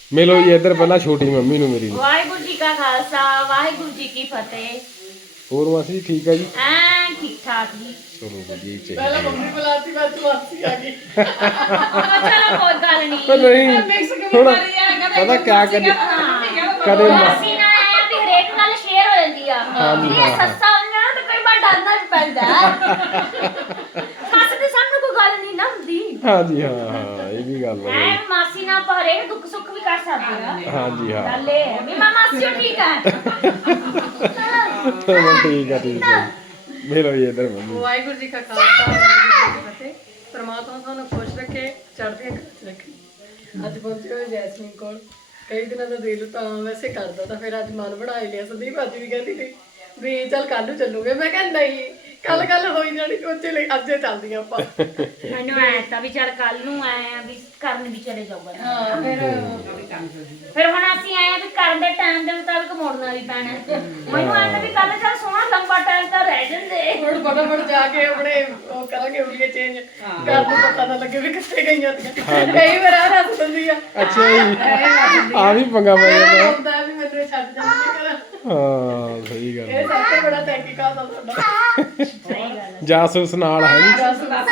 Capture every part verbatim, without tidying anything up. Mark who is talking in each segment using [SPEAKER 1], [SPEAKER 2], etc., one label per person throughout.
[SPEAKER 1] ਮਿਲੋ ਜੀ ਇੱਧਰ ਪਹਿਲਾਂ ਛੋਟੀ ਮੰਮੀ ਨੂੰ ਮੇਰੀ ਨੂੰ।
[SPEAKER 2] ਵਾਹਿਗੁਰੂ ਜੀ ਕਾ ਖਾਲਸਾ ਵਾਹਿਗੁਰੂ ਜੀ ਕੀ ਫਤਿਹ।
[SPEAKER 1] ਹੋਰ ਮਾਸੀ ਜੀ ਠੀਕ ਆ ਜੀ?
[SPEAKER 2] ਐਂ ਠੀਕ ਠਾਕ ਜੀ।
[SPEAKER 1] ਚਲੋ ਵਧੀਆ ਹੀ ਚਾਹੀਦਾ।
[SPEAKER 3] ਪਹਿਲਾਂ ਮੰਮੀ ਬੁਲਾਤੀ ਬਾਅਦ ਚ ਮਾਸੀ ਆ ਗਈ।
[SPEAKER 2] ਚਲੋ ਕੋਈ ਗੱਲ ਨਹੀਂ।
[SPEAKER 1] ਪਰ ਨਹੀਂ
[SPEAKER 3] ਮਿਕਸ ਕਿਵੇਂ
[SPEAKER 1] ਥੋੜਾ
[SPEAKER 3] ਕਰੀ ਆ
[SPEAKER 1] ਪਤਾ ਕਿਆ ਕਰੀਏ ਕਦੇ
[SPEAKER 2] ਮਾਸੀ ਨਾਲ ਆਇਆ ਵੀ ਹਰੇਕ ਨਾਲ ਸ਼ੇਅਰ ਹੋ ਜਾਂਦੀ ਆ।
[SPEAKER 1] ਹਾਂਜੀ,
[SPEAKER 2] ਇਹ
[SPEAKER 1] ਹਾਂ।
[SPEAKER 2] ਸੱਸਾ ਹੁੰਦੀਆਂ ਨਾ ਤੇ ਕਈ ਵਾਰ ਡਰਨਾ ਵੀ ਪੈਂਦਾ। ਸੱਸ ਦੇ ਸਾਹਮਣੇ ਕੋਈ ਗੱਲ ਨਹੀਂ ਨਾ ਹੁੰਦੀ।
[SPEAKER 1] ਹਾਂਜੀ ਹਾਂ ਹਾਂ ਇਹ ਵੀ ਗੱਲ ਹੈ।
[SPEAKER 2] ਐ ਮਾਸੀ ਨਾਲ ਆਪਾਂ ਹਰੇਕ ਦੁੱਖ ਸੁੱਖ ਵੀ ਕਰ ਸਕਦੇ ਆ।
[SPEAKER 1] ਹਾਂਜੀ ਹਾਂ
[SPEAKER 2] ਗੱਲ ਇਹ ਹੈ ਵੀ ਮੈਂ ਮਾਸੀ ਓ ਠੀਕ ਹੈ।
[SPEAKER 1] ਚਲੋ ਠੀਕ ਆ ਠੀਕ ਆ ਮਿਲੋ ਜੀ ਇੱਧਰ ਮੰਮੀ।
[SPEAKER 3] ਵਾਹਿਗੁਰੂ ਜੀ ਕਾ ਖਾਲਸਾ ਵਾਹਿਗੁਰੂ ਜੀ ਕੀ ਫਤਿਹ। ਪਰਮਾਤਮਾ ਤੁਹਾਨੂੰ ਖੁਸ਼ ਰੱਖੇ, ਚੜ੍ਹਦੀਆਂ ਕਲਾ ਚ ਰੱਖੇ। ਅੱਜ ਪਹੁੰਚੇ ਹੋਏ ਜੈਸਮੀਨ ਕੋਲ। ਕਈ ਦਿਨਾਂ ਦਾ ਦਿਲ ਤਾਂ ਵੈਸੇ ਕਰਦਾ ਤਾਂ ਫਿਰ ਅੱਜ ਮਨ ਬਣਾ ਹੀ ਲਿਆ। ਸੰਦੀਪ ਅੱਜ ਵੀ ਕਹਿੰਦੀ ਸੀ ਵੀ ਚੱਲ ਕੱਲ ਨੂੰ ਚੱਲੂਗੇ। ਮੈਂ ਕਿਹਾ ਨਹੀਂ ਕੱਲ ਕੱਲ ਹੋਈ ਜਾਣੀ ਉੱਚੇ ਲਈ ਅੱਜੇ ਚੱਲਦੀਆਂ ਆਪਾਂ।
[SPEAKER 2] ਮੈਨੂੰ ਐ ਤਾਂ ਵੀ ਚੱਲ ਕੱਲ ਨੂੰ ਆਏ ਆ ਵੀ ਕਰਨ ਵੀ ਚਲੇ ਜਾਊਗਾ।
[SPEAKER 3] ਹਾਂ ਫਿਰ
[SPEAKER 2] ਫਿਰ ਹੁਣ ਅਸੀਂ ਆਏ ਆ ਵੀ ਕਰਨ ਦੇ ਟਾਈਮ ਦੇ ਮੁਤਾਬਿਕ ਮੋੜਨਾ ਵੀ ਪੈਣਾ। ਮੈਨੂੰ ਐਂ ਵੀ ਕੱਲ ਚੱਲ ਸੋਹਣਾ ਲੰਬਾ ਟਾਈਮ ਤਾਂ ਰਹਿ ਜਾਂਦੇ।
[SPEAKER 3] ਹੁਣ ਫਟਾਫਟ ਜਾ ਕੇ ਆਪਣੇ ਉਹ ਕਰਾਂਗੇ ਉਲੀਏ ਚੇਂਜ ਘਰ ਨੂੰ ਪਤਾ ਨਾ ਲੱਗੇ ਵੀ ਕਿੱਥੇ ਗਈਆਂ ਤੀਆਂ। ਕਈ ਵਾਰ ਆ ਰੱਖ ਦਿੰਦੀ ਆ।
[SPEAKER 1] ਅੱਛਾ ਜੀ ਆ ਵੀ ਪੰਗਾ ਪੈ
[SPEAKER 3] ਮੇਰਾ
[SPEAKER 1] ਜਾਂਦਾ।
[SPEAKER 3] ਹੁੰਦਾ ਵੀ ਮੈਨੂੰ ਇਹ ਛੱਡ ਜਾਂਦੀ ਘਰ।
[SPEAKER 1] ਹਾਂ ਸਹੀ ਗੱਲ
[SPEAKER 3] ਇਹ
[SPEAKER 1] ਹੈ।
[SPEAKER 3] ਸਭ ਤੋਂ ਬੜਾ ਤਹਿਕੀਕਾਤ ਆ ਤੁਹਾਡਾ।
[SPEAKER 2] ਸਹੀ ਗੱਲ ਹੈ।
[SPEAKER 1] ਜਾਸੂਸ ਨਾਲ ਹੈ ਜੀ।
[SPEAKER 3] ਬਸ ਬਸ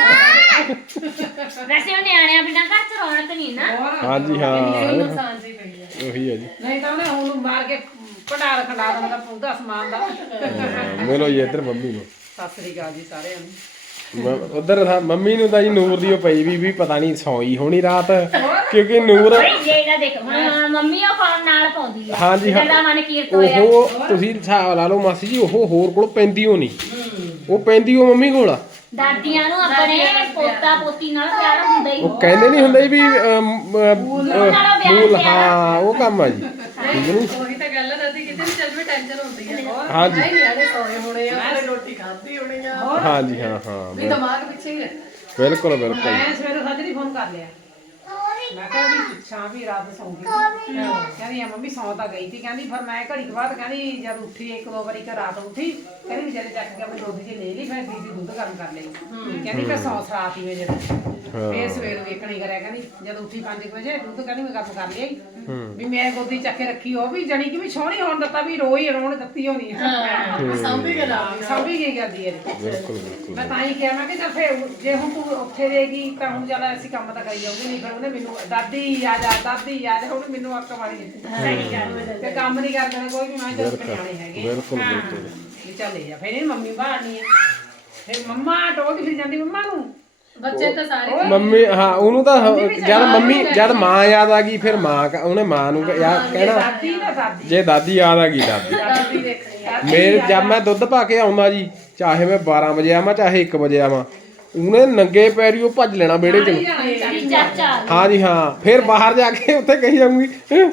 [SPEAKER 2] ਵੈਸੇ ਉਹ ਨਿਆਣਿਆਂ ਬਿਨਾਂ ਘਰ ਚ ਰੌਣਕ ਨਹੀਂ ਨਾ।
[SPEAKER 1] ਹਾਂਜੀ ਹਾਂ
[SPEAKER 3] ਨੁਕਸਾਨ ਜੀ ਪਈ ਹੈ।
[SPEAKER 1] ਉਹੀ ਹੈ ਜੀ।
[SPEAKER 4] ਨਹੀਂ ਤਾਂ ਉਹਨੇ ਹੁਣ ਮਾਰ ਕੇ ਭੰਡਾਰ ਖੰਡਾ ਦੇਣਾ ਪੂਰਾ ਸਮਾਨ ਦਾ।
[SPEAKER 1] ਹਾਂ, ਮਿਲੋ ਜੀ ਇੱਧਰ ਮੰਮੀ ਨੂੰ।
[SPEAKER 4] ਸਤਿ ਸ੍ਰੀ ਅਕਾਲ ਜੀ ਸਾਰਿਆਂ ਨੂੰ।
[SPEAKER 1] ਮ- ਉੱਧਰ ਤਾਂ ਮੰਮੀ ਨੂੰ ਤਾਂ ਜੀ ਨੂਰ ਦੀ ਉਹ ਪਈ ਵੀ ਵੀ ਪਤਾ ਨਹੀਂ ਸੌਈ ਹੋਣੀ ਰਾਤ ਕਿਉਂਕਿ ਨੂਰ
[SPEAKER 2] ਬਈ ਜਿਹੜਾ ਦੇਖ ਹੁਣ ਮੰਮੀ ਉਹ ਫੋਨ ਨਾਲ ਪਾਉਂਦੀ ਆ।
[SPEAKER 1] ਹਾਂਜੀ ਹਾਂ
[SPEAKER 2] ਜਿਹਦਾ ਮਨ ਕੀਰਤ ਹੋਇਆ।
[SPEAKER 1] ਉਹ ਤੁਸੀਂ ਹਿਸਾਬ ਲਾ ਲਓ ਮਾਸੀ ਜੀ ਉਹ ਹੋਰ ਕੋਲ ਪੈਂਦੀ ਹੋ ਨਹੀਂ ਉਹ ਪੈਂਦੀ ਉਹ ਮੰਮੀ ਕੋਲ ਆ।
[SPEAKER 2] ਦਾਦੀਆਂ ਨੂੰ ਆਪਣੇ ਪੋਤਾ ਪੋਤੀ ਨਾਲ ਪਿਆਰ ਹੁੰਦਾ ਹੀ।
[SPEAKER 1] ਉਹ ਕਹਿੰਦੇ ਨਹੀਂ ਹੁੰਦੇ ਵੀ ਅਮ, ਅਮ, ਮੂਲ ਹਾਂ ਉਹ ਕੰਮ ਆ ਜੀ ਠੀਕ ਨਹੀਂ।
[SPEAKER 3] ਉਹੀ ਤਾਂ ਗੱਲ ਹੈ ਦਾਦੀ ਕਿਤੇ ਵੀ ਚੱਲ ਵੀ ਟੈਨਸ਼ਨ ਹੁੰਦੀ ਆ।
[SPEAKER 1] ਹਾਂਜੀ
[SPEAKER 3] ਨਹੀਂ ਨਿਆਣੇ ਸੋਏ ਹੋਣੇ ਆ ਆਪਣੇ ਰੋਟੀ ਖਾਧੀ ਹੋਣੀ ਆ।
[SPEAKER 1] ਹਾਂਜੀ ਹਾਂ ਹਾਂ
[SPEAKER 3] ਵੀ ਦਿਮਾਗ ਪਿੱਛੇ ਹੀ ਰਹਿੰਦਾ।
[SPEAKER 1] ਬਿਲਕੁਲ ਬਿਲਕੁਲ
[SPEAKER 4] ਮੈਂ ਸਵੇਰੇ ਸਾਜਰੀ ਫੋਨ ਕਰ ਲਿਆ। ਮੈਂ ਕਿਹਾ ਵੀ ਪੁੱਛਾਂ ਵੀ ਰਾਤ ਸੌਂਗੀ। ਕਹਿੰਦੀ ਆ ਮੰਮੀ ਸੌਂ ਤਾਂ ਗਈ ਸੀ। ਕਹਿੰਦੀ ਫਿਰ ਮੈਂ ਘੜੀ ਕੁ ਬਾਅਦ ਕਹਿੰਦੀ ਜਦ ਉੱਠੀ ਇੱਕ ਦੋ ਵਾਰੀ ਕਿ ਰਾਤ ਉੱਠੀ ਕਹਿੰਦੀ ਵਿਚਾਰੇ ਚੱਕ ਕੇ ਆਪਣੀ ਦੁੱਧ 'ਚ ਲੈ ਲਈ। ਫਿਰ ਦੀਦੀ ਦੁੱਧ ਗਰਮ ਕਰ ਲਈ। ਕਹਿੰਦੀ ਮੈਂ ਸੌਂ ਸਰਾਤੀ ਵੇ ਜਦੋਂ ਫੇਰ ਸਵੇਰ ਵੇਖਣਾ ਹੀ ਕਰਿਆ। ਕਹਿੰਦੀ ਜਦ ਉੱਠੀ ਪੰਜ ਵਜੇ ਦੁੱਧ ਕਹਿੰਦੀ ਮੈਂ ਗਰਮ ਕਰ ਲਿਆ ਵੀ ਮੈਂ ਗੋਦੀ ਚੱਕ ਕੇ ਰੱਖੀ। ਉਹ ਵੀ ਜਣੀ ਕਿ ਵੀ ਸੋਹਣੀ ਹੋਣ ਦਿੱਤਾ ਵੀ ਰੋਈ ਰੋਣ ਦਿੱਤੀ ਹੋਣੀ।
[SPEAKER 3] ਸਾਂਭੀ ਕੇ ਨਾਲ
[SPEAKER 4] ਸਾਂਭੀ ਗਈ ਕਰਦੀ ਹੈ।
[SPEAKER 1] ਬਿਲਕੁਲ ਬਿਲਕੁਲ
[SPEAKER 4] ਮੈਂ ਤਾਂ ਹੀ ਕਿਹਾ ਮੈਂ ਕਿ ਚੱਲ ਫੇਰ ਜੇ ਹੁਣ ਤੂੰ ਉੱਥੇ ਰਹੇਗੀ ਤਾਂ ਹੁਣ ਚੱਲ ਅਸੀਂ ਕੰਮ ਤਾਂ ਕਰੀ ਜਾਊਗੀ। ਨਹੀਂ ਫਿਰ ਉਹਨੇ ਮੈਨੂੰ ਦਾਦੀ ਆ ਜਾ ਦਾਦੀ ਆ ਜਾ ਹੁਣ ਮੈਨੂੰ ਅੱਕ ਮਾਰੀ ਦਿੱਤੀ।
[SPEAKER 2] ਸਹੀ ਗੱਲ ਹੈ।
[SPEAKER 4] ਤੇ ਕੰਮ ਨਹੀਂ ਕਰਦਾ ਕੋਈ ਵੀ। ਮੈਂ ਜਦ ਨਿਆਣੇ ਹੈਗੇ
[SPEAKER 1] ਬਿਲਕੁਲ ਬਿਲਕੁਲ
[SPEAKER 4] ਵੀ ਚੱਲ ਇਹ ਆ ਫਿਰ ਇਹ ਮੰਮੀ ਬਾਹਰਨੀ ਹੈ। ਫਿਰ ਮੰਮਾ ਟੋਕ ਫਿਰ ਜਾਂਦੀ ਮੰਮਾ ਨੂੰ।
[SPEAKER 3] ਬੱਚੇ ਤਾਂ ਸਾਰੇ
[SPEAKER 1] ਮੰਮੀ ਹਾਂ ਉਹਨੂੰ ਤਾਂ ਜਦ ਮੰਮੀ ਜਦ ਮਾਂ ਯਾਦ ਆ ਗਈ ਫਿਰ ਮਾਂ ਕ- ਉਹਨੇ ਮਾਂ ਨੂੰ ਯਾਦ ਕਹਿਣਾ
[SPEAKER 4] ਦਾਦੀ ਨਾ ਦਾਦੀ
[SPEAKER 1] ਜੇ ਦਾਦੀ ਯਾਦ ਆ ਗਈ ਦਾਦੀ।
[SPEAKER 3] ਦਾਦੀ ਦੇਖਣੀ ਆ।
[SPEAKER 1] ਮੇਰੇ ਜਦ ਮੈਂ ਦੁੱਧ ਪਾ ਕੇ ਆਉਂਦਾ ਜੀ ਚਾਹੇ ਮੈਂ ਬਾਰਾਂ ਵਜੇ ਆਵਾਂ ਚਾਹੇ ਇੱਕ ਵਜੇ ਆਵਾਂ ਉਹਨੇ ਨੰਗੇ ਪੈਰੀ ਉਹ ਭੱਜ ਲੈਣਾ ਵਿਹੜੇ ਚ ਨੂੰ।
[SPEAKER 2] ਚਾਚਾ
[SPEAKER 1] ਹਾਂ ਜੀ ਹਾਂ ਫਿਰ ਬਾਹਰ ਜਾ ਕੇ ਉੱਥੇ ਕਹੀ ਜਾਊਂਗੀ